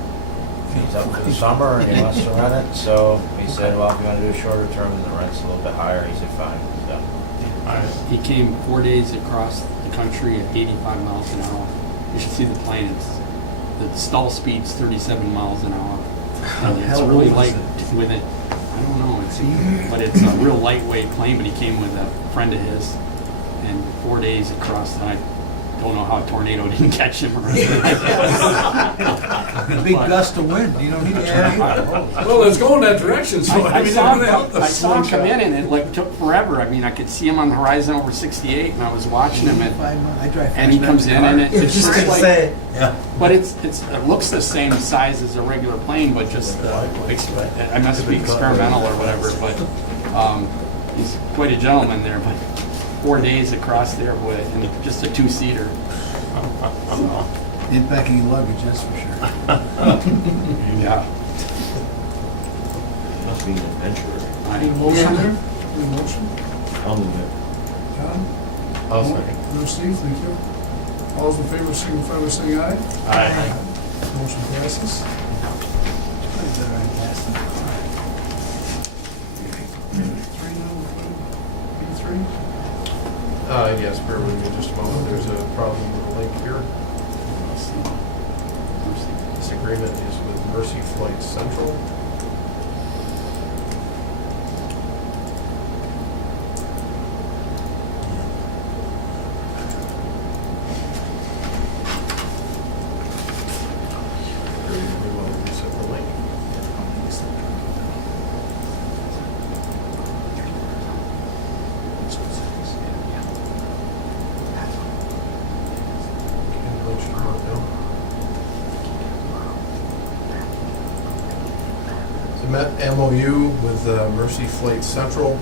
He's up for the summer and he wants to rent it, so he said, well, if you want to do a shorter term and the rent's a little bit higher, he said, fine. So, He came 4 days across the country at 85 miles an hour. You should see the plane. The stall speed's 37 miles an hour. And it's hell really was light it? with it. I don't know, but it's a real lightweight plane, but he came with a friend of his and 4 days across, I don't know how a tornado didn't catch him. Or A big gust of wind, you don't need a tornado. Well, it's going that direction, so I I mean, saw they're gonna help him us. come in and it like took forever. I mean, I could see him on the horizon over 68 and I was watching him and I drive and he fast comes in enough and to car. it's just like, Yeah. but it looks the same size as a regular plane, but just I must be experimental or whatever. But he's quite a gentleman there. But 4 days across there with and just a 2-seater. In packing luggage, that's for sure. Yeah. Must be an adventurer. Need a motion there? Need a motion? I'll move it. John? I'll second. No, Steve, thank you. All those in favor signify by saying aye. Aye. Motion passes. B3? Yes, bear with me just a moment. There's a problem with the link here. This agreement is with Mercy Flight Central. Bear with me while we reset the link. Okay, link should work now. The MOU with Mercy Flight Central.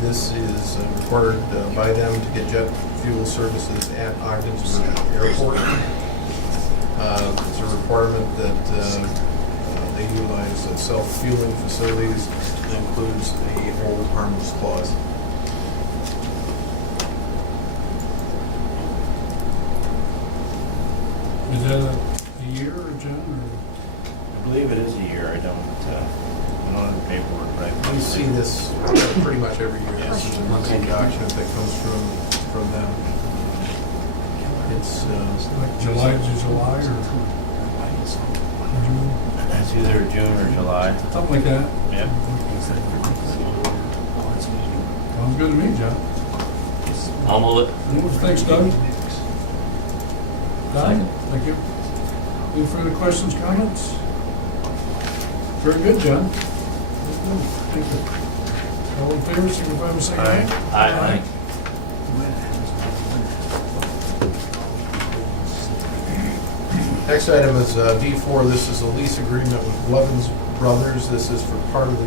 This is required by them to get jet fuel services at Ogdensburg Airport. It's a requirement that they utilize self-fueling facilities that includes the hold harmless clause. Is that a year, or John, I believe it is a year. I don't have the paperwork, but We see this pretty much every year. This is a monthly document that comes from them. It's or like July to July, or June? it's either June or July. Something like that. Yep. Sounds good to me, John. I'll move it. Thanks, Doug. Don? Thank you. Any further questions, comments? Very good, John. Thank you. All in favor, signify by saying aye. Aye. Next item is D4. This is a lease agreement with Blevins Brothers. This is for part of the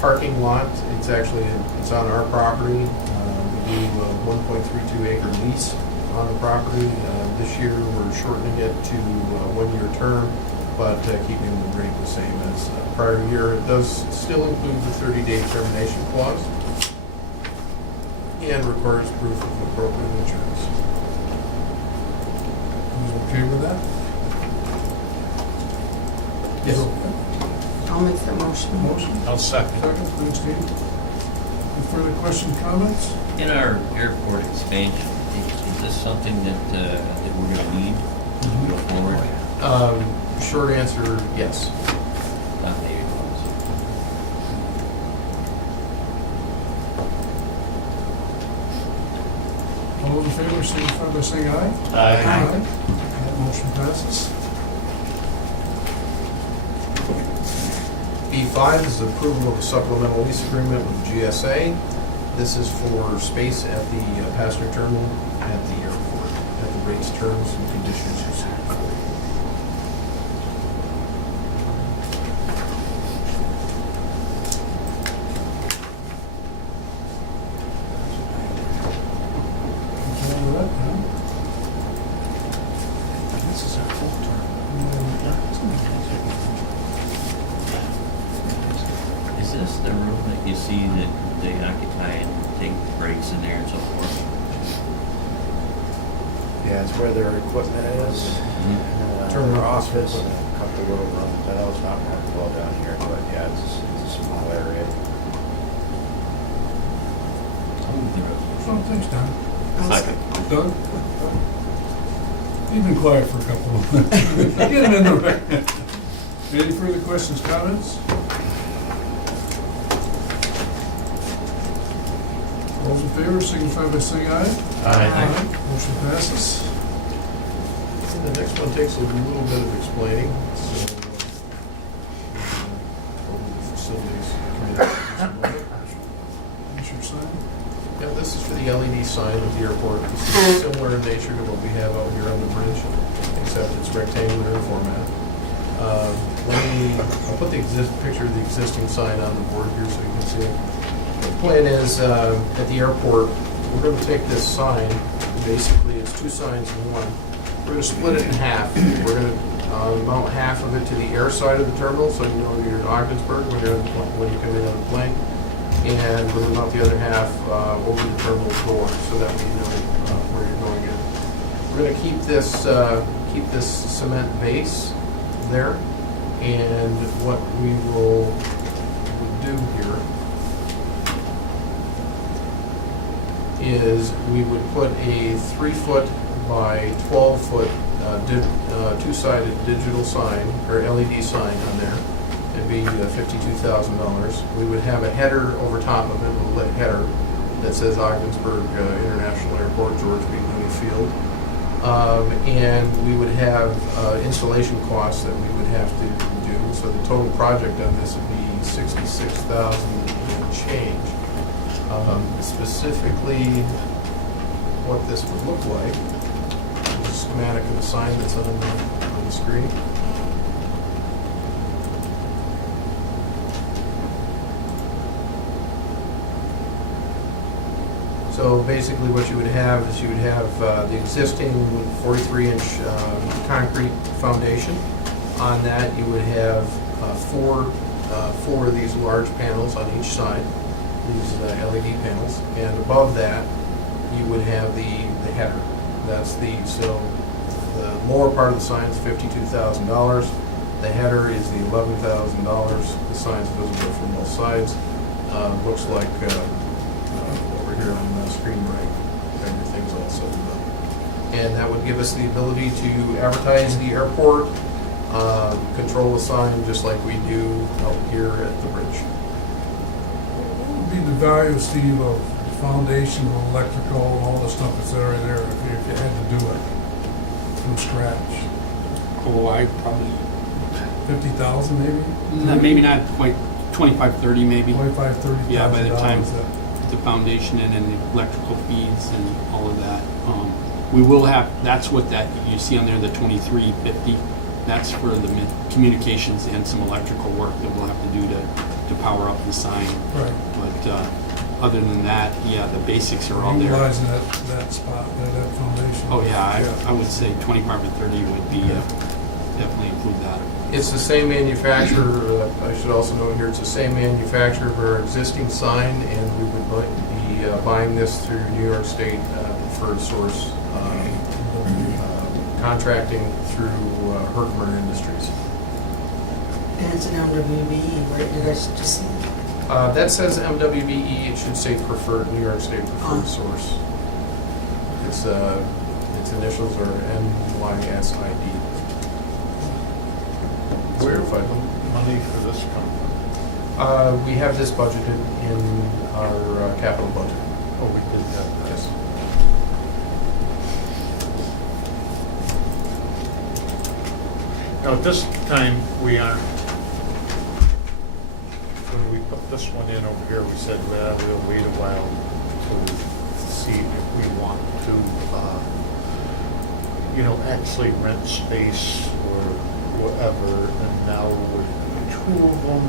parking lot. It's on our property. We do a 1.32 acre lease on the property. This year, we're shortening it to a 1 year term. but keeping the rate the same as prior year. It does still include the 30-day termination clause and requires proof of appropriate insurance. You okay with that? Yes. I'll make the motion. Motion? I'll second. Second, thanks, Steve. Any further questions, comments? In our airport expansion, is this something that we're gonna need to go forward? Short answer, yes. Not the airports. All those in favor, signify by saying aye. Aye. That motion passes. B5 is approval of a supplemental lease agreement with GSA. This is for space at the passenger terminal at the airport, at the rates, terms, and conditions you see before you. Okay with that, huh? This is our full term. Is this the room that you see that they occupy and take breaks in there and so forth? Yeah, it's where their equipment is. Terminal Their office, equipment. and a couple little rooms. I know it's not going to fall down here, but yeah, it's a small area. I'll move the resolution. Oh, thanks, Don. Second. Doug? You've been quiet for a couple of minutes. Get him in the record. Any further questions, comments? All those in favor, signify by saying aye. Aye. Motion passes. And the next one takes a little bit of explaining, so over the facilities committee. You should sign. Yeah, this is for the LED sign at the airport. This is similar in nature to what we have out here on the bridge, except it's rectangular in format. I'll put the picture of the existing sign on the board here so you can see it. The plan is, at the airport, we're going to take this sign, basically it's two signs in one. We're going to split it in half. We're going to mount half of it to the air side of the terminal, so you know you're in Ogdensburg when you come in on the plane. And we're going to mount the other half over the terminal door, so that we know where you're going in. We're going to keep this cement base there, and what we will do here is we would put a 3-foot by 12-foot two-sided digital sign, or LED sign on there. It'd be $52,000. We would have a header over top of it, a lit header that says Ogdensburg International Airport, George B. Mooney Field. And we would have installation costs that we would have to do. So the total project on this would be $66,000 and change. Specifically, what this would look like, the schematic of the sign that's on the screen. So basically what you would have is you would have the existing 43-inch concrete foundation. On that you would have four of these large panels on each side, these LED panels, and above that you would have the header. So the lower part of the sign is $52,000. The header is the $11,000. The sign's visible from both sides. Looks like over here on the screen right, everything's all set up. And that would give us the ability to advertise the airport, control the sign just like we do out here at the bridge. What would be the value, Steve, of the foundation, electrical, and all the stuff that's already there if you had to do it from scratch? Oh, I probably, 50,000 maybe? maybe not quite 25, 30 maybe. 25, 30,000. Yeah, by the time the foundation and the electrical feeds and all of that. We will have, that's what that, you see on there, the 2350, that's for the communications and some electrical work that we'll have to do to power up the sign. Right. But other than that, yeah, the basics are all there. Utilizing that spot, that foundation. Oh, yeah, I would say 25 or 30 would be, definitely include that. It's the same manufacturer, I should also note here, it's the same manufacturer of our existing sign, and we would be buying this through New York State preferred source, contracting through Herkimer Industries. And it's an MWBE, right? Did I just see it? That says MWBE, it should say preferred, New York State preferred source. Its initials are NYSID. Where Certified. money for this come from? We have this budgeted in our capital budget. Oh, we did that. Yes. Now, at this time, we aren't, when we put this one in over here, we said, well, we'll wait a while to see if we want to, actually rent space or whatever. And now with the two of them,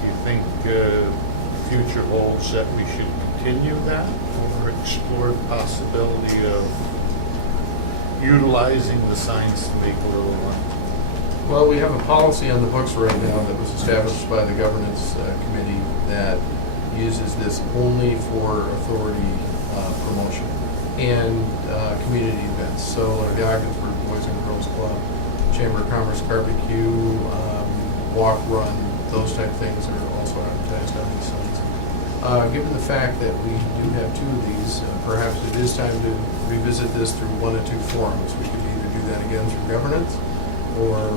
do you think future holds that we should continue that or explore the possibility of utilizing the signs to make a little money? Well, we have a policy on the books right now that was established by the governance committee that uses this only for authority promotion and community events. So like the Ogdensburg Boys and Girls Club, Chamber of Commerce barbecue, walk, run, those type of things are also advertised on these signs. Given the fact that we do have two of these, perhaps it is time to revisit this through one of two forums. We could either do that again through governance or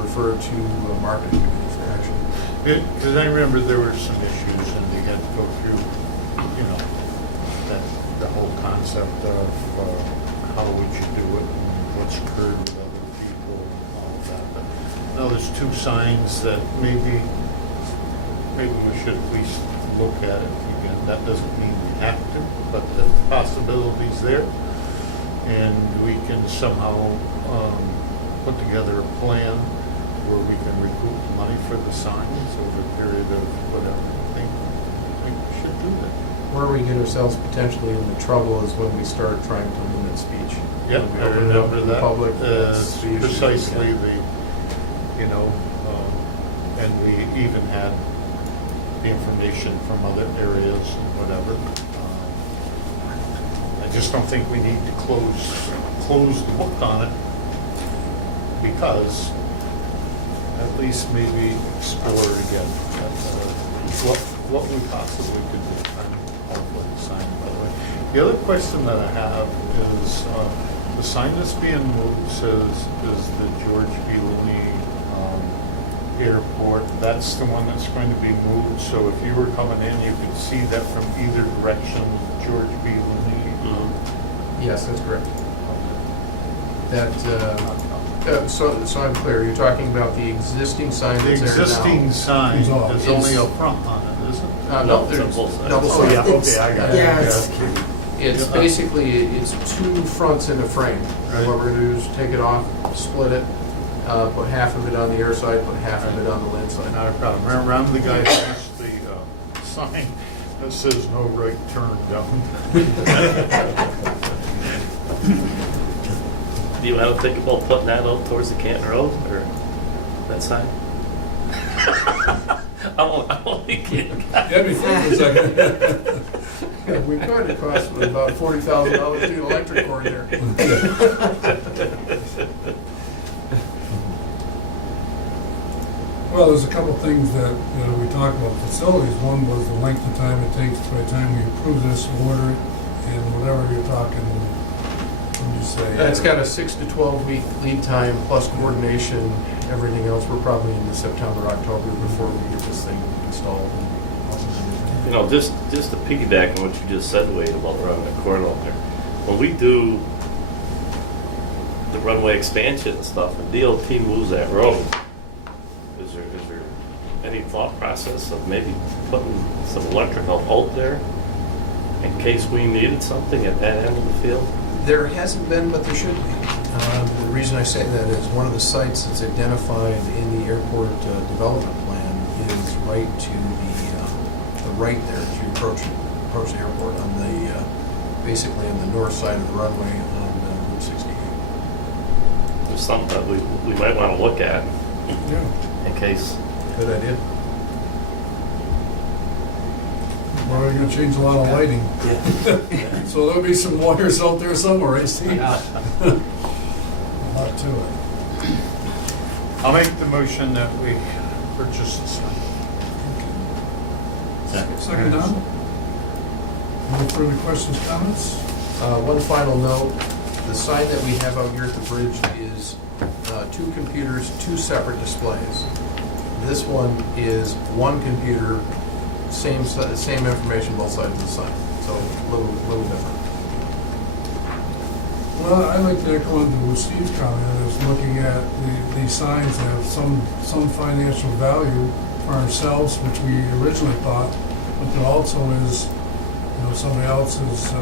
refer to a marketing committee for action. Because I remember there were some issues and they had to go through, the whole concept of how would you do it and what's occurred with other people and all of that. But now there's two signs that maybe we should at least look at it again. That doesn't mean we have to, but the possibility's there. And we can somehow put together a plan where we can recoup money for the signs over a period of whatever. I think we should do that. Where we get ourselves potentially into trouble is when we start trying to limit speech. Yeah, When we I open it up remember to the that. public. speech. Precisely and we even had the information from other areas and whatever. I just don't think we need to close the book on it, because at least maybe explore it again. What we possibly could do. I'm all for the sign, by the way. The other question that I have is, the sign that's being moved says is the George B. Looney Airport. That's the one that's going to be moved. So if you were coming in, you could see that from either direction, George B. Looney. Yes, that's correct. So I'm clear, you're talking about the existing sign The that's there now? existing sign It's all- is only up front on it, isn't it? No, it's on there's both sides. double Oh, yeah, sided. okay, I got it. Yeah, it's, It's basically, it's two fronts in a frame. And what we're gonna do is take it off, split it, put half of it on the air side, put half of it on the land side. Not a problem. Remember, I'm the guy that has the sign that says no right turn down. Do you want to think about putting that out towards the Canton Road, or that sign? I'm only kidding. Let me think for a second. We could, it costs about $40,000 to do electric cord there. Well, there's a couple things that we talked about facilities. One was the length of time it takes by the time we approve this, order it, and whatever you're talking, what did you say? It's got a 6 to 12 week lead time plus coordination, everything else. We're probably into September, October before we get this thing installed. Just to piggyback on what you just said, Wade, about running the corner over there. When we do the runway expansion and stuff, and DOT moves that road, is there any thought process of maybe putting some electrical out there in case we needed something at that end of the field? There hasn't been, but there should be. The reason I say that is one of the sites that's identified in the airport development plan is right to the right there as you approach the airport on the basically on the north side of the runway on Route 68. It's something that we might want to look at Yeah. in case. Good idea. Well, we're gonna change a lot of lighting. So there'll be some wires out there somewhere, right, Steve? A lot to it. I'll make the motion that we purchase the sign. Second, Don? Any further questions, comments? One final note, the sign that we have out here at the bridge is 2 computers, 2 separate displays. This one is 1 computer, same information, both sides of the sign, so a little different. Well, I'd like to echo into Steve's comment, is looking at these signs that have some financial value for ourselves, which we originally thought, but there also is, somebody else's, I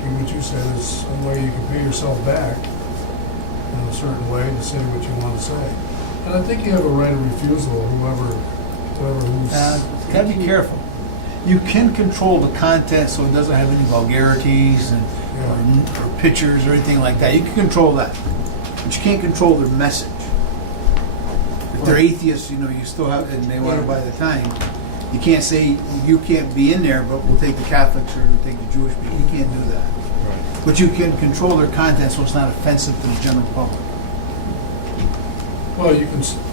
think what you said is some way you can pay yourself back in a certain way to say what you want to say. And I think you have a right of refusal, whoever who's... Gotta be careful. You can control the content so it doesn't have any vulgarities and or pictures or anything like that. You can control that, but you can't control their message. If they're atheists, you still have, and they want to buy the time. You can't say you can't be in there, but we'll take the Catholics or we'll take the Jewish people. You can't do that. Right. But you can control their content so it's not offensive to the general public. Well,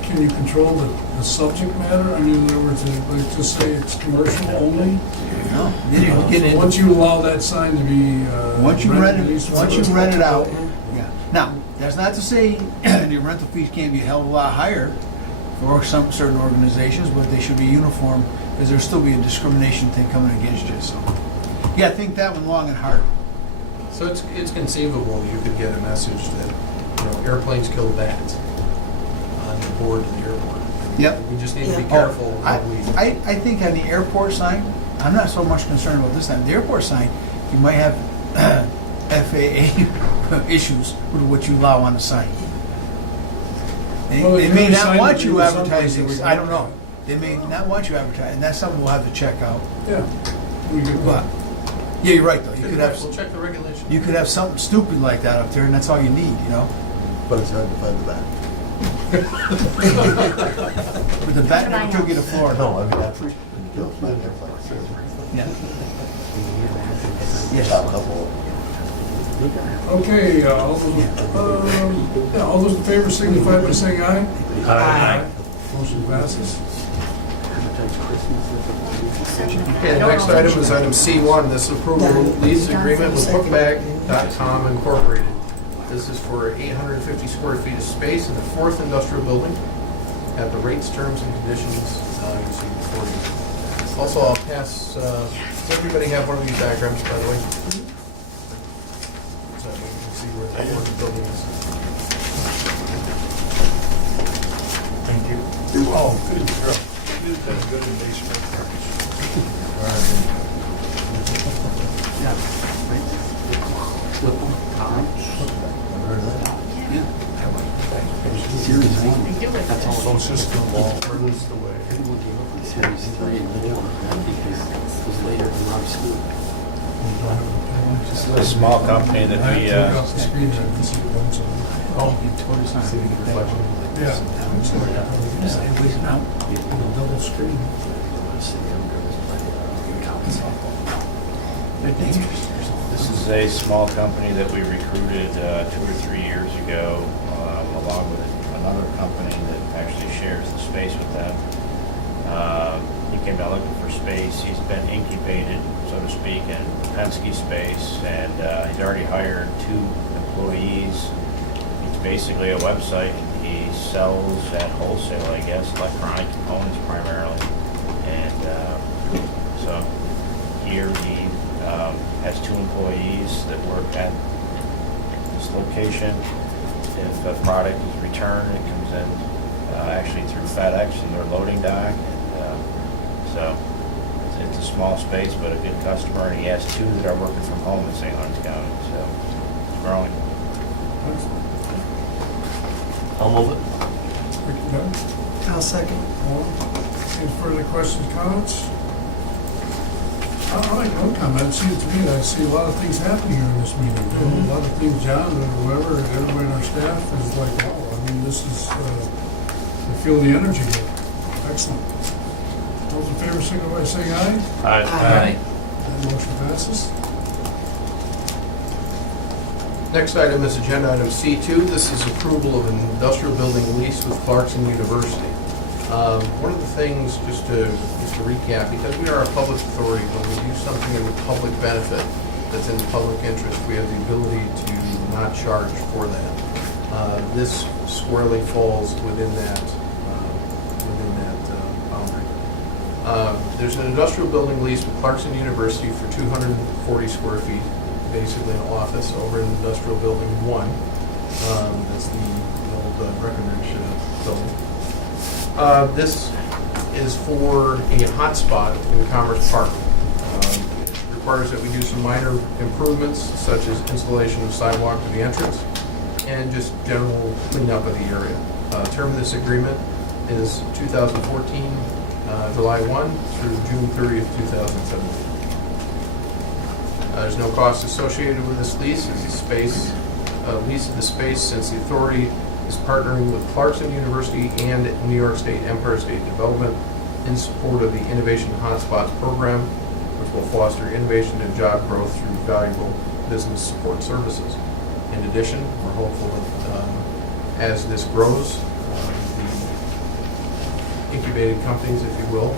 can you control the subject matter? I mean, in other words, like just say it's commercial only? No. You get So in- once you allow that sign to be... Once you rent it out, Okay. yeah. Now, that's not to say the rental fees can't be a hell of a lot higher for some certain organizations, but they should be uniform, because there'll still be a discrimination thing coming against you, so. Yeah, think that one long and hard. So it's conceivable you could get a message that, airplanes kill bats on the board of the airport. Yep. We just need to be careful. I how we- think on the airport sign, I'm not so much concerned about this time. The airport sign, you might have FAA issues with what you allow on the sign. Well, They the may other not sign want would be you with some place advertising, that we I don't can- know. They may not want you advertising, and that's something we'll have to check out. Yeah. We could But, yeah, you're right, though. We'll check the regulation. You could have something stupid like that up there, and that's all you need, But it's hard to find the back. But the bat never took you to Florida. No, I mean, that's when you go fly airplanes. Yeah. Yes. Top couple. Okay, all those in favor signify by saying aye. Aye. Motion passes. Okay, the next item is item C1, this approval lease agreement with Bookbag.com Incorporated. This is for 850 square feet of space in the 4th Industrial Building at the rates, terms, and conditions you see before you. Also, I'll pass, does everybody have one of these diagrams, by the way? So you can see where the building is. Thank you. Oh, good girl. You did good in basement. Closest to the wall, furthest away. This is a small company that we, Take off the screen there, you can see the ones on- Yeah. Double screen. this is a small company that we recruited 2 or 3 years ago, along with another company that actually shares the space with them. He came down looking for space. He's been incubated, so to speak, in Penske space, and he's already hired 2 employees. It's basically a website. He sells at wholesale, I guess, electronic components primarily. And so here he has 2 employees that work at this location. If a product is returned, it comes in actually through FedEx and their loading dock. And so it's a small space, but a good customer. And he has 2 that are working from home in St. Lawrence County. So it's growing. I'll move it. Ricky, Doug? I'll second. Any further questions, comments? I'll comment. See, to me, I see a lot of things happening here in this meeting. A lot of things, John, and whoever, everybody in our staff is like, wow, I mean, this is, I feel the energy here. Excellent. Those in favor, signify by saying aye. Aye. That motion passes. Next item is agenda item C2. This is approval of an industrial building lease with Clarkson University. One of the things, just to recap, because we are a public authority, when we do something in the public benefit that's in the public interest, we have the ability to not charge for that. This squarely falls within that boundary. There's an industrial building lease with Clarkson University for 240 square feet, basically an office over in Industrial Building 1. That's the old Breckenridge building. This is for a hotspot in Commerce Park. It requires that we do some minor improvements, such as installation of sidewalk to the entrance, and just general cleanup of the area. Term of this agreement is 2014, July 1 through June 30th, 2017. There's no cost associated with this lease. It's a lease of the space, since the authority is partnering with Clarkson University and New York State Empire State Development in support of the Innovation Hotspots program, which will foster innovation and job growth through valuable business support services. In addition, we're hopeful that as this grows, the incubated companies, if you will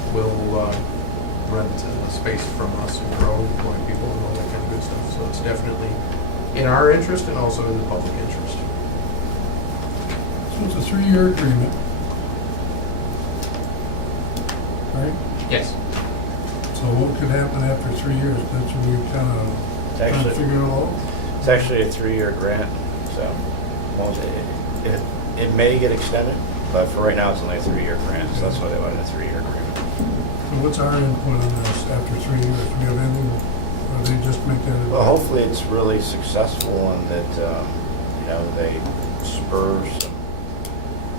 rent space from us and grow, employ people and all that kind of good stuff. So it's definitely in our interest and also in the public interest. So it's a 3-year agreement. Right? Yes. So what could happen after 3 years? That's what we kind of figure it out. It's actually a 3-year grant, so it may get extended, but for right now, it's only a 3-year grant, so that's why they wanted a 3-year agreement. So what's our input on this after 3 years? Do we have anything, or they just make that? Well, hopefully it's really successful and that, they spur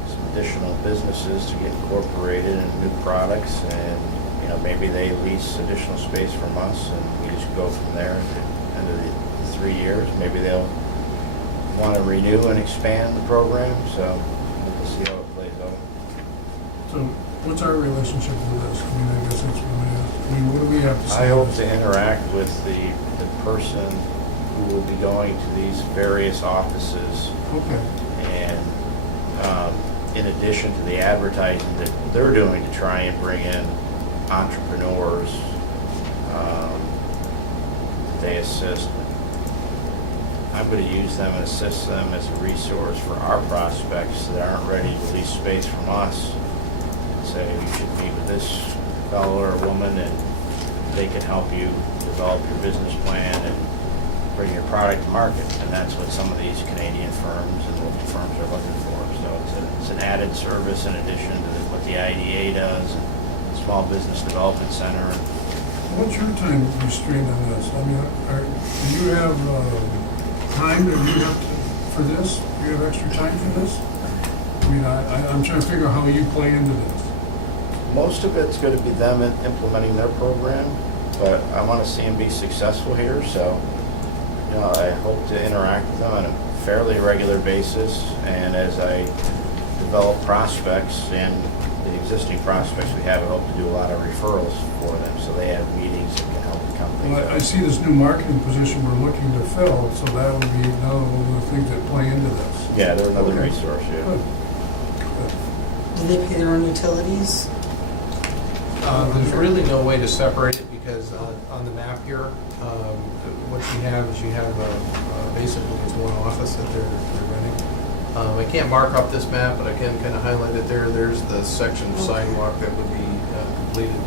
some additional businesses to get incorporated in new products, and, maybe they lease additional space from us and we just go from there at the end of the 3 years. Maybe they'll want to renew and expand the program, so we'll see how it plays out. So what's our relationship with this? I mean, I guess that's what I asked. I mean, what do we have to say? I hope to interact with the person who will be going to these various offices. Okay. And in addition to the advertising that they're doing to try and bring in entrepreneurs, they assist. I'm going to use them and assist them as a resource for our prospects that aren't ready to lease space from us. Say you should meet with this fellow or woman, and they can help you develop your business plan and bring your product to market. And that's what some of these Canadian firms and local firms are looking for. So it's an added service in addition to what the IDA does, and the Small Business Development Center. What's your time restraint on this? I mean, do you have time that you have for this? Do you have extra time for this? I mean, I'm trying to figure out how you play into this. Most of it's going to be them implementing their program, but I want to see them be successful here. So, I hope to interact with them on a fairly regular basis, and as I develop prospects and the existing prospects we have, I hope to do a lot of referrals for them, so they have meetings that can help the company. Well, I see this new marketing position we're looking to fill, so that would be another one of the things that play into this. Yeah, they're another Okay. resource, yeah. Good. Do they pay their own utilities? There's really no way to separate it, because on the map here, what you have is basically it's one office that they're renting. I can't mark up this map, but I can kind of highlight it there. There's the section of sidewalk that would be completed,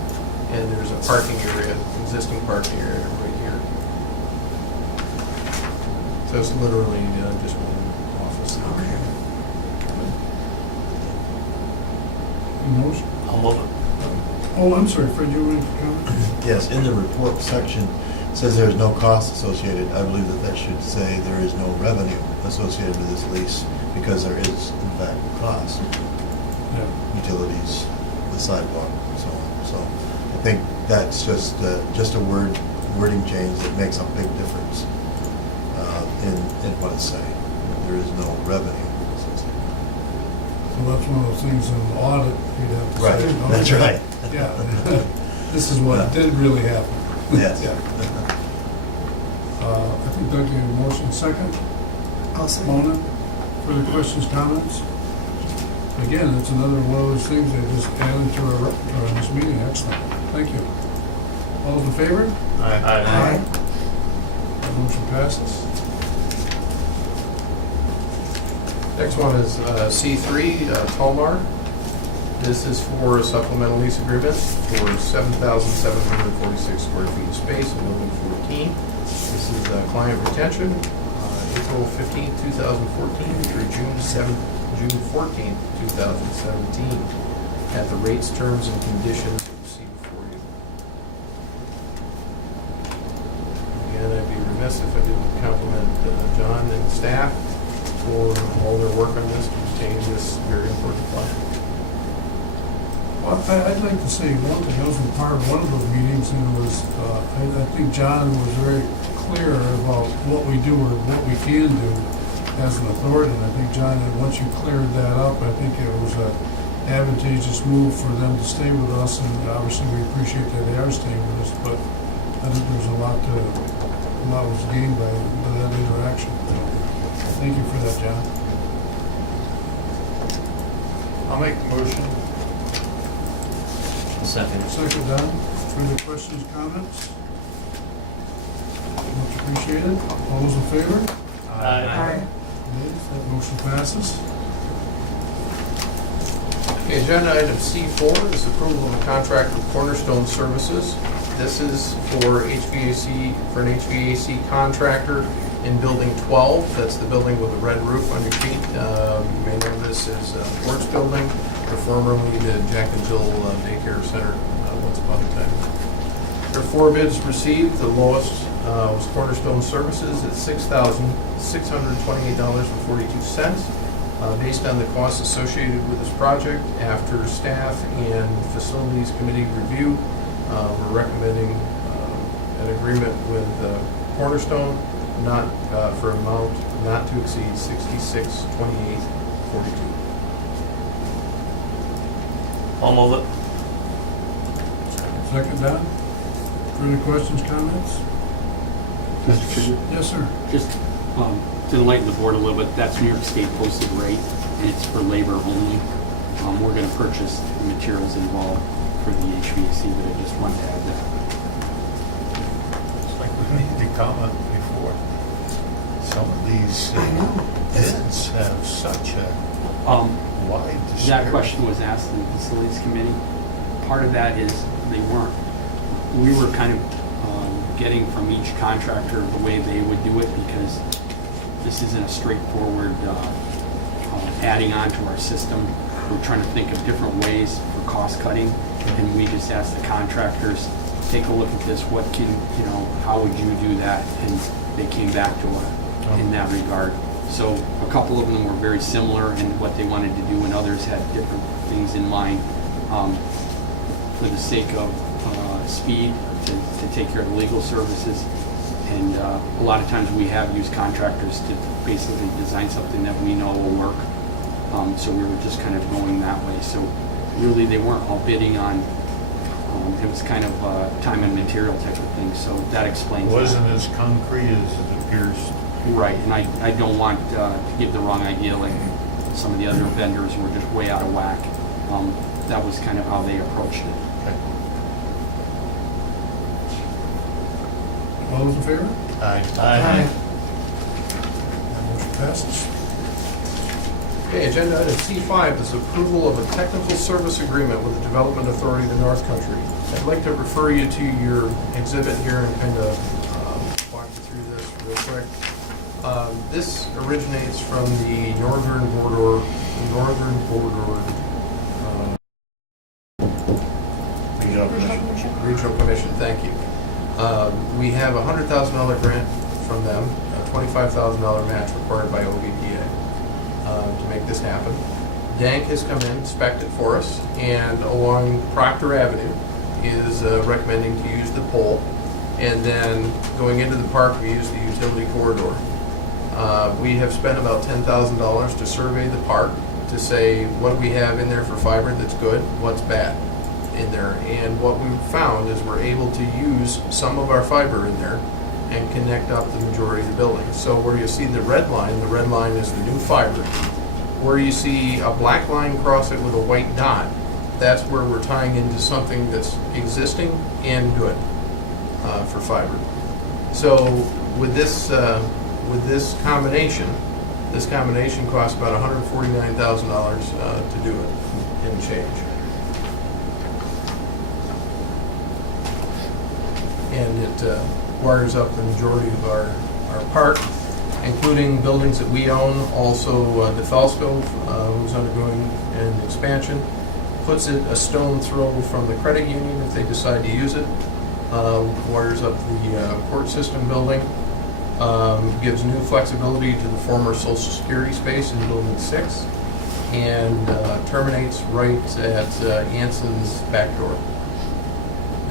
and there's a parking area, existing parking area right here. So it's literally just one office. Motion? I'll move it. Oh, I'm sorry, Fred, you wanted to comment? Yes, in the report section, it says there is no cost associated. I believe that should say there is no revenue associated with this lease, because there is, in fact, cost. Yeah. Utilities, the sidewalk, and so on. So think that's just a wording change that makes a big difference in what it's saying. There is no revenue. So that's one of those things in an audit you'd have to Right, say. no? that's right. Yeah, this is what did really happen. Yes. Yeah. I think Doug gave a motion second. I'll say. Mona, further questions, comments? Again, it's another one of those things that just added to our this meeting. Excellent. Thank you. All those in favor? Aye. That motion passes. Next one is C3, Tolmar. This is for a supplemental lease agreement for 7,746 square feet of space in building 14. This is client retention, April 15th, 2014 through June 14th, 2017, at the rates, terms, and conditions that you see before you. Again, I'd be remiss if I didn't compliment John and staff for all their work on this to obtain this very important plan. Well, I'd like to say one thing. I was in part of one of those meetings, and it was, I think John was very clear about what we do or what we can do as an authority. And I think, John, that once you cleared that up, I think it was an advantageous move for them to stay with us. And obviously, we appreciate that they are staying with us. But I think there's a lot was gained by that interaction. So, thank you for that, John. I'll make the motion. Second. Second, Don. Further questions, comments? Much appreciated. All those in favor? Aye. Nays? That motion passes. Okay, agenda item C4 is approval of a contract with Cornerstone Services. This is for an HVAC contractor in Building 12. That's the building with the red roof on your feet. You may know this as Ford's Building, or formerly the Jack and Jill Daycare Center once upon a time. There are 4 bids received. The lowest was Cornerstone Services at $6,628.42. Based on the costs associated with this project, after staff and facilities committee review, we're recommending an agreement with Cornerstone, not for amount not to exceed $66,28.42. I'll move it. Second, Don. Further questions, comments? Mr. Chairman, Yes, sir. just to enlighten the board a little bit, that's New York State posted rate, and it's for labor only. We're going to purchase the materials involved for the HVAC, but I just wanted to add that. It's like we need to comment before. Some of these bids have such a wide disparity. That question was asked in the facilities committee. Part of that is we were kind of getting from each contractor the way they would do it, because this isn't a straightforward adding on to our system. We're trying to think of different ways for cost cutting, and we just asked the contractors, take a look at this, how would you do that? And they came back to us in that regard. So a couple of them were very similar in what they wanted to do, and others had different things in mind. For the sake of speed, to take care of the legal services, and a lot of times we have used contractors to basically design something that we know will work. So we were just kind of going that way. So really, they weren't all bidding on. It was kind of time and material type of thing. So that explains. It wasn't as concrete as it appears. Right, and I don't want to give the wrong idea, like some of the other vendors were just way out of whack. That was kind of how they approached it. Okay. All those in favor? Aye. That motion passes. Okay, agenda item C5 is approval of a technical service agreement with the Development Authority of the North Country. I'd like to refer you to your exhibit here and kind of walk you through this real quick. This originates from the Northern Border Regional Commission. Thank you. We have a $100,000 grant from them, a $25,000 match required by OBPA to make this happen. Dank has come in, inspected for us, and along Proctor Avenue, is recommending to use the pole. And then going into the park, we use the utility corridor. We have spent about $10,000 to survey the park to say what we have in there for fiber that's good, what's bad in there. And what we've found is we're able to use some of our fiber in there and connect up the majority of the buildings. So where you see the red line is the new fiber. Where you see a black line cross it with a white dot, that's where we're tying into something that's existing and good for fiber. So with this combination costs about $149,000 to do it and change. And it wires up the majority of our park, including buildings that we own, also the Felsco, who's undergoing an expansion, puts it a stone throw from the credit union if they decide to use it, wires up the court system building, gives new flexibility to the former Social Security space in Building 6, and terminates right at Anson's back door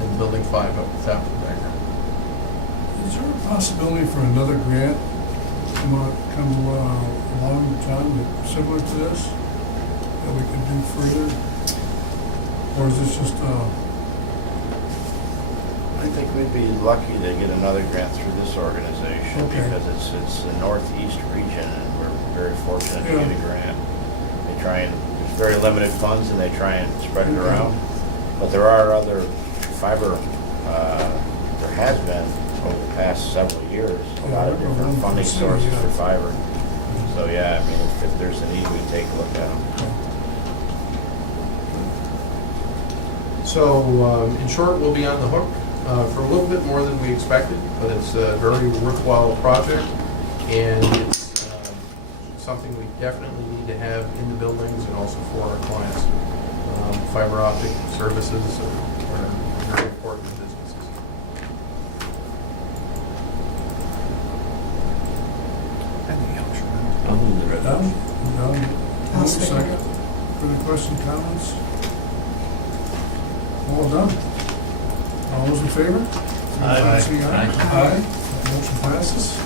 in Building 5 up the top of the background. Is there a possibility for another grant come along, John, that's similar to this, that we can do further? Or is this just, I think we'd be lucky to get another grant through this organization Okay. because it's the northeast region and we're very fortunate to Yeah. get a grant. They try and, there's very limited funds and they try and spread it Okay. around. But there are other fiber, there has been over the past several years, a lot of different funding sources for fiber. So yeah, I mean, if there's a need, we take a look at them. So, in short, we'll be on the hook for a little bit more than we expected, but it's a very worthwhile project, and it's something we definitely need to have in the buildings and also for our clients. Fiber optic services are very important to businesses. I'll move the done? resolution. Done? I'll second. Further questions, comments? All done? All those in favor? Aye. Say aye. Aye. Aye. Motion passes.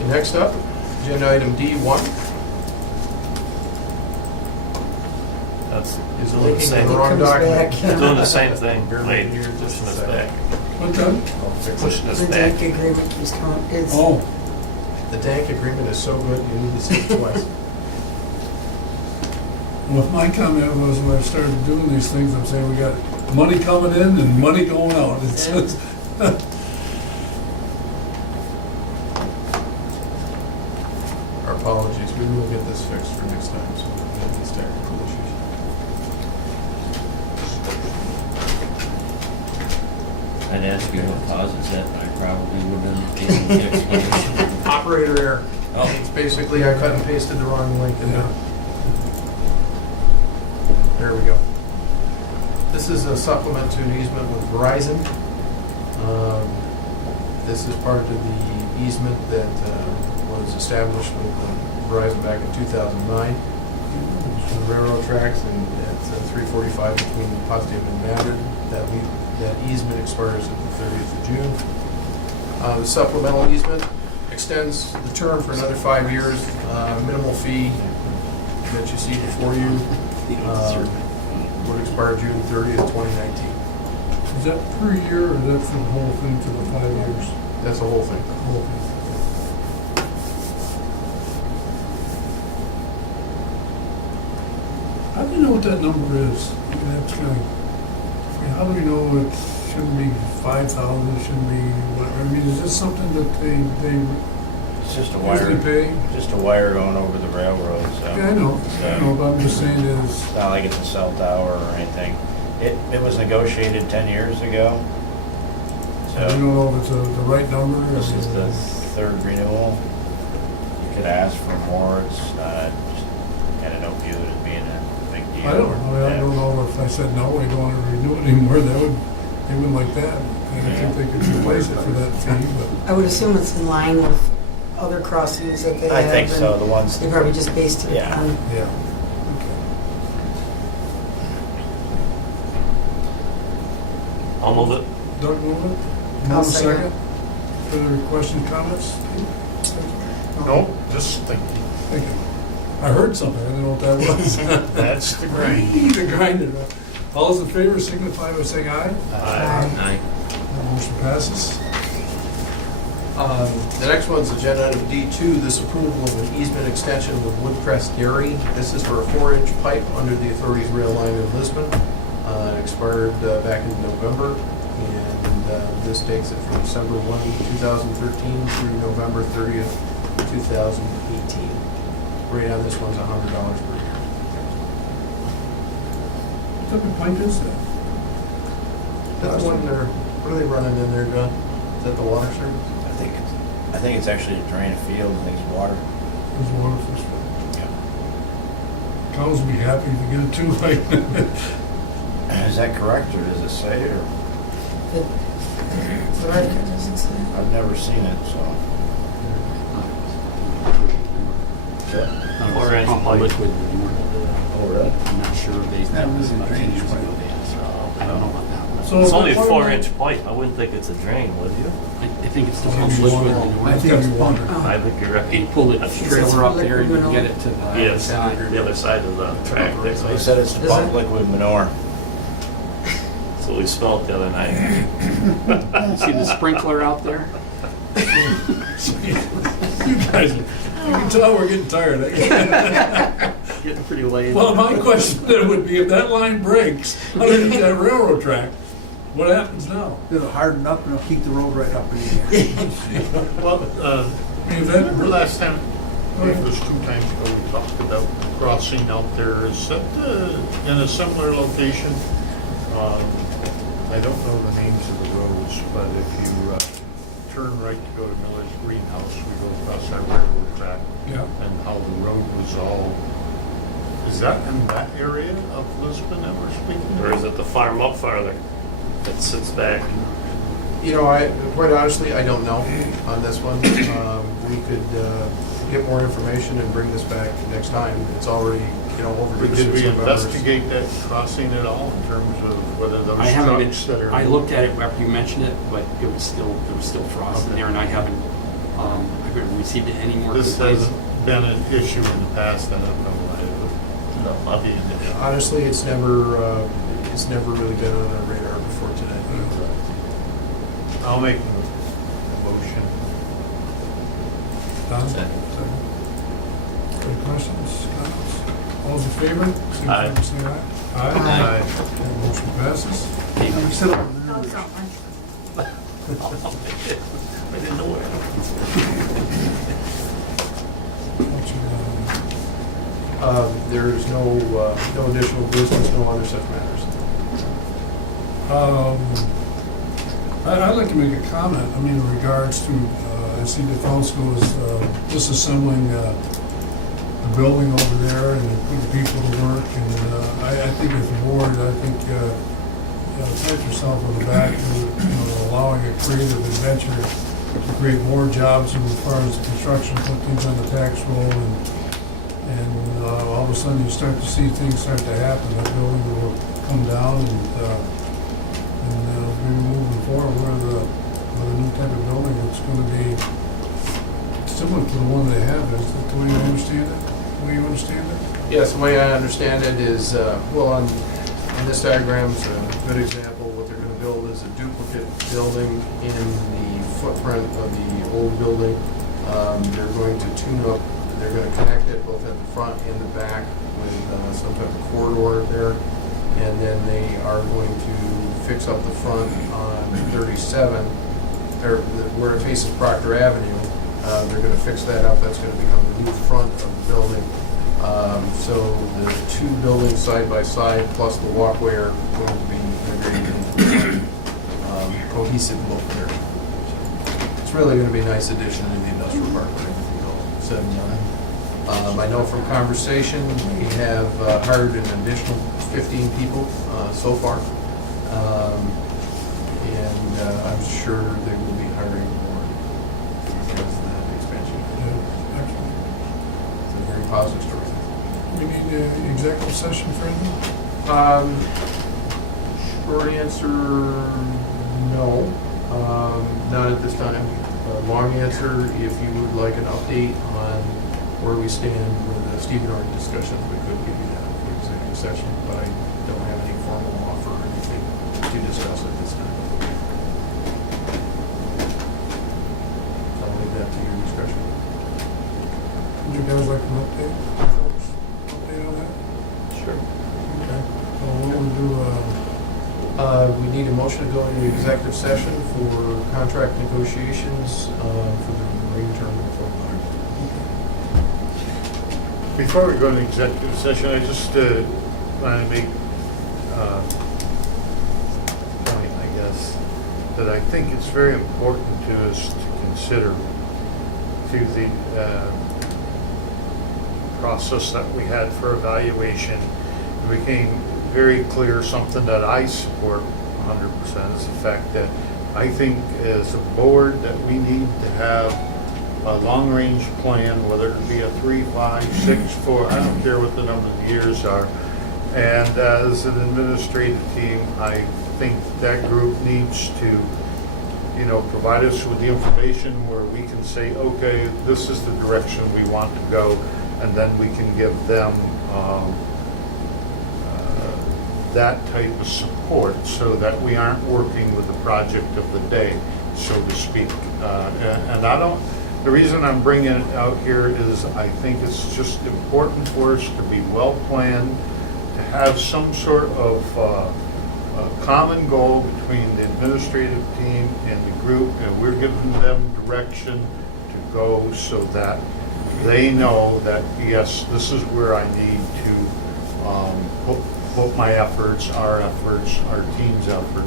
And next up, agenda item D1 That's is doing the linking to same, the wrong Comes document. back. doing the same thing. Bear Wait, with me here just pushing a us second. back. What done? I'll fix it. Pushing us The back. DAC agreement keeps coming, it's, Oh, The tank agreement is so good, you need to see it twice. well, my comment was when I started doing these things, I'm saying we got money coming in and money going out. It's, Our apologies, we will get this fixed for next time, so we'll get these technical issues. I'd ask you what causes that, but I probably wouldn't give you the explanation. Operator error. Oh. It's basically, I cut and pasted the wrong link in there. There we go. This is a supplement to an easement with Verizon. This is part of the easement that was established with Verizon back in 2009. The railroad tracks and at 345 between Potsdam and Madrid. That easement expires at the 30th of June. The supplemental easement extends the term for another 5 years. Minimal fee that you see before you would expire June 30th, 2019. is that per year or that's the whole thing for the 5 years? That's the whole thing. The whole thing. How do you know what that number is? I mean, that's kind of, I mean, how do we know it shouldn't be 5,000, it shouldn't be whatever? I mean, is this something that they It's just a usually wire, pay? just a wire going over the railroad, so. Yeah, I know, but I'm just saying is, It's not like it's a cell tower or anything. It was negotiated 10 years ago. I don't So know if it's the right number. or- this is the third renewal. You could ask for more. It's not, I don't view it as being a big deal. I don't know if I said no, we don't want to renew it anymore, they wouldn't like that. I don't think they could replace it for that fee, but. I would assume it's in line with other crossings that they have. I think so, and the ones, They probably just based it Yeah. on, Yeah. I'll move it. Doug move it? I'll Move second. Further questions, comments? No, just thinking. Thank you. I heard something, I didn't know what that was. That's the grind. The grinder. All those in favor signify by saying aye. Aye. Motion passes. The next one's agenda item D2, this approval of an easement extension with Woodcrest Dairy. This is for a 4-inch pipe under the authority's rail line in Lisbon. It expired back in November, and this takes it from December 1, 2013 through November 30th, 2018. Rate on this one's $100 per year. What type of pipe is that? That's one they're, what are they running in there, John? Is that the water service? I think it's actually to drain a field, I think it's water. There's water for sure. Cows will be happy to get it too, right? Is that correct, or does it say, or? The record doesn't say. I've never seen it, so. 4-inch Pump pipe. liquid manure. Oh, really? I'm not sure they. That was in about 10 drainage years pipe. ago they asked. I don't know about that one. So It's only a what- 4-inch pipe. I wouldn't think it's a drain, would you? I think it's the It's pump gonna be liquid water. manure. I think it's pumped. Oh. I think you're right. You pull the trailer up there and you Liquid get it to the other Yes, side. the other side of the track there. They said it's to Is pump it? liquid manure. So we smelled the other night. You see the sprinkler out there? You guys, you can tell we're getting tired. Getting pretty late. Well, my question then would be, if that line breaks underneath that railroad track, what happens now? It'll harden up and it'll keep the road right up in the air. Well, I mean, if that, remember last time, it was 2 times ago, we talked about crossing out there. Is that in a similar location? I don't know the names of the roads, but if you turn right to go to Miller's Greenhouse, we go across that railroad track, yeah. and how the road was all, is that in that area of Lisbon that we're speaking Or of? is it the farm up farther that sits back? You know, quite honestly, I don't know on this one. We could get more information and bring this back next time. It's already, over the Did we 6 November. investigate that crossing at all in terms of whether those I haven't trucks that been, are? I looked at it after you mentioned it, but there was still frost in there and I haven't received any more This complaints. hasn't been an issue in the past, I don't know why. I'll be in it. Honestly, it's never really been on our radar before today. I'll make a motion. Don? Any questions, comments? All those in favor? Signify by saying aye. Aye. And motion passes. You sit up and Oh, then- something. I didn't know where. What you, There's no additional business, no other such matters. I'd like to make a comment, in regards to, I see the council is disassembling the building over there and putting people to work, and I think as a board, pat yourself on the back for, allowing a creative adventure to create more jobs as far as construction, put things on the tax roll, and all of a sudden you start to see things start to happen, that building will come down, and maybe moving forward with a new type of building, it's gonna be similar to the one they have. Is that the way you understand it? The way you understand it? Yes, the way I understand it is, on this diagram's a good example. What they're going to build is a duplicate building in the footprint of the old building. They're going to tune up, they're going to connect it both at the front and the back with some type of corridor there. And then they are going to fix up the front on 37, or where it faces Proctor Avenue. They're going to fix that up. That's going to become the new front of the building. So the 2 buildings side by side plus the walkway are going to be integrated into one cohesive look there. It's really going to be a nice addition to the industrial park. So, I know from conversation, we have hired an additional 15 people so far. And I'm sure they will be hiring more as the expansion. Yeah, excellent. It's a very positive story. We need an executive session for anything? Short answer, no, not at this time. Long answer, if you would like an update on where we stand with the Stephen Art discussions, we could give you that for executive session, but I don't have any formal offer or anything to discuss at this time. So I'll leave that to your discretion. Would you guys like an update, folks? Update on that? Sure. Okay. So we'll do, We need a motion to go into executive session for contract negotiations for the marine terminal for Before we go into executive session, I just want to make a point, I guess, that I think it's very important to us to consider through the process that we had for evaluation. It became very clear, something that I support 100% is the fact that I think as a board that we need to have a long-range plan, whether it be a 3, 5, 6, 4, I don't care what the number of years are. And as an administrative team, I think that group needs to, you know, provide us with the information where we can say, okay, this is the direction we want to go, and then we can give them that type of support so that we aren't working with the project of the day, so to speak. And I don't, the reason I'm bringing it out here is I think it's just important for us to be well planned, to have some sort of a common goal between the administrative team and the group, and we're giving them direction to go so that they know that, yes, this is where I need to put my efforts, our team's effort.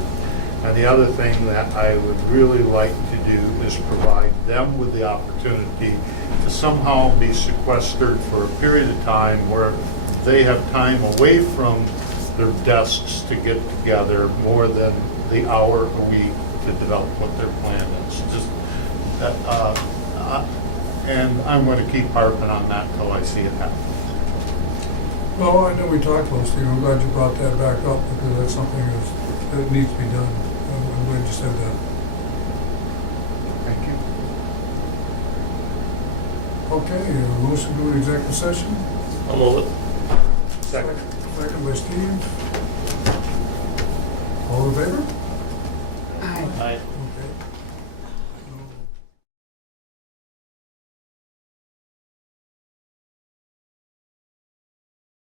And the other thing that I would really like to do is provide them with the opportunity to somehow be sequestered for a period of time where they have time away from their desks to get together more than the hour a week to develop what their plan is. Just and I'm going to keep harping on that until I see it happen. well, I know we talked about, Steve, I'm glad you brought that back up, because that's something that needs to be done. I'm glad you said that. Thank you. Okay, motion to an executive session? I'll move it. Second. Second by Steve. All in favor? Aye. Aye. Okay.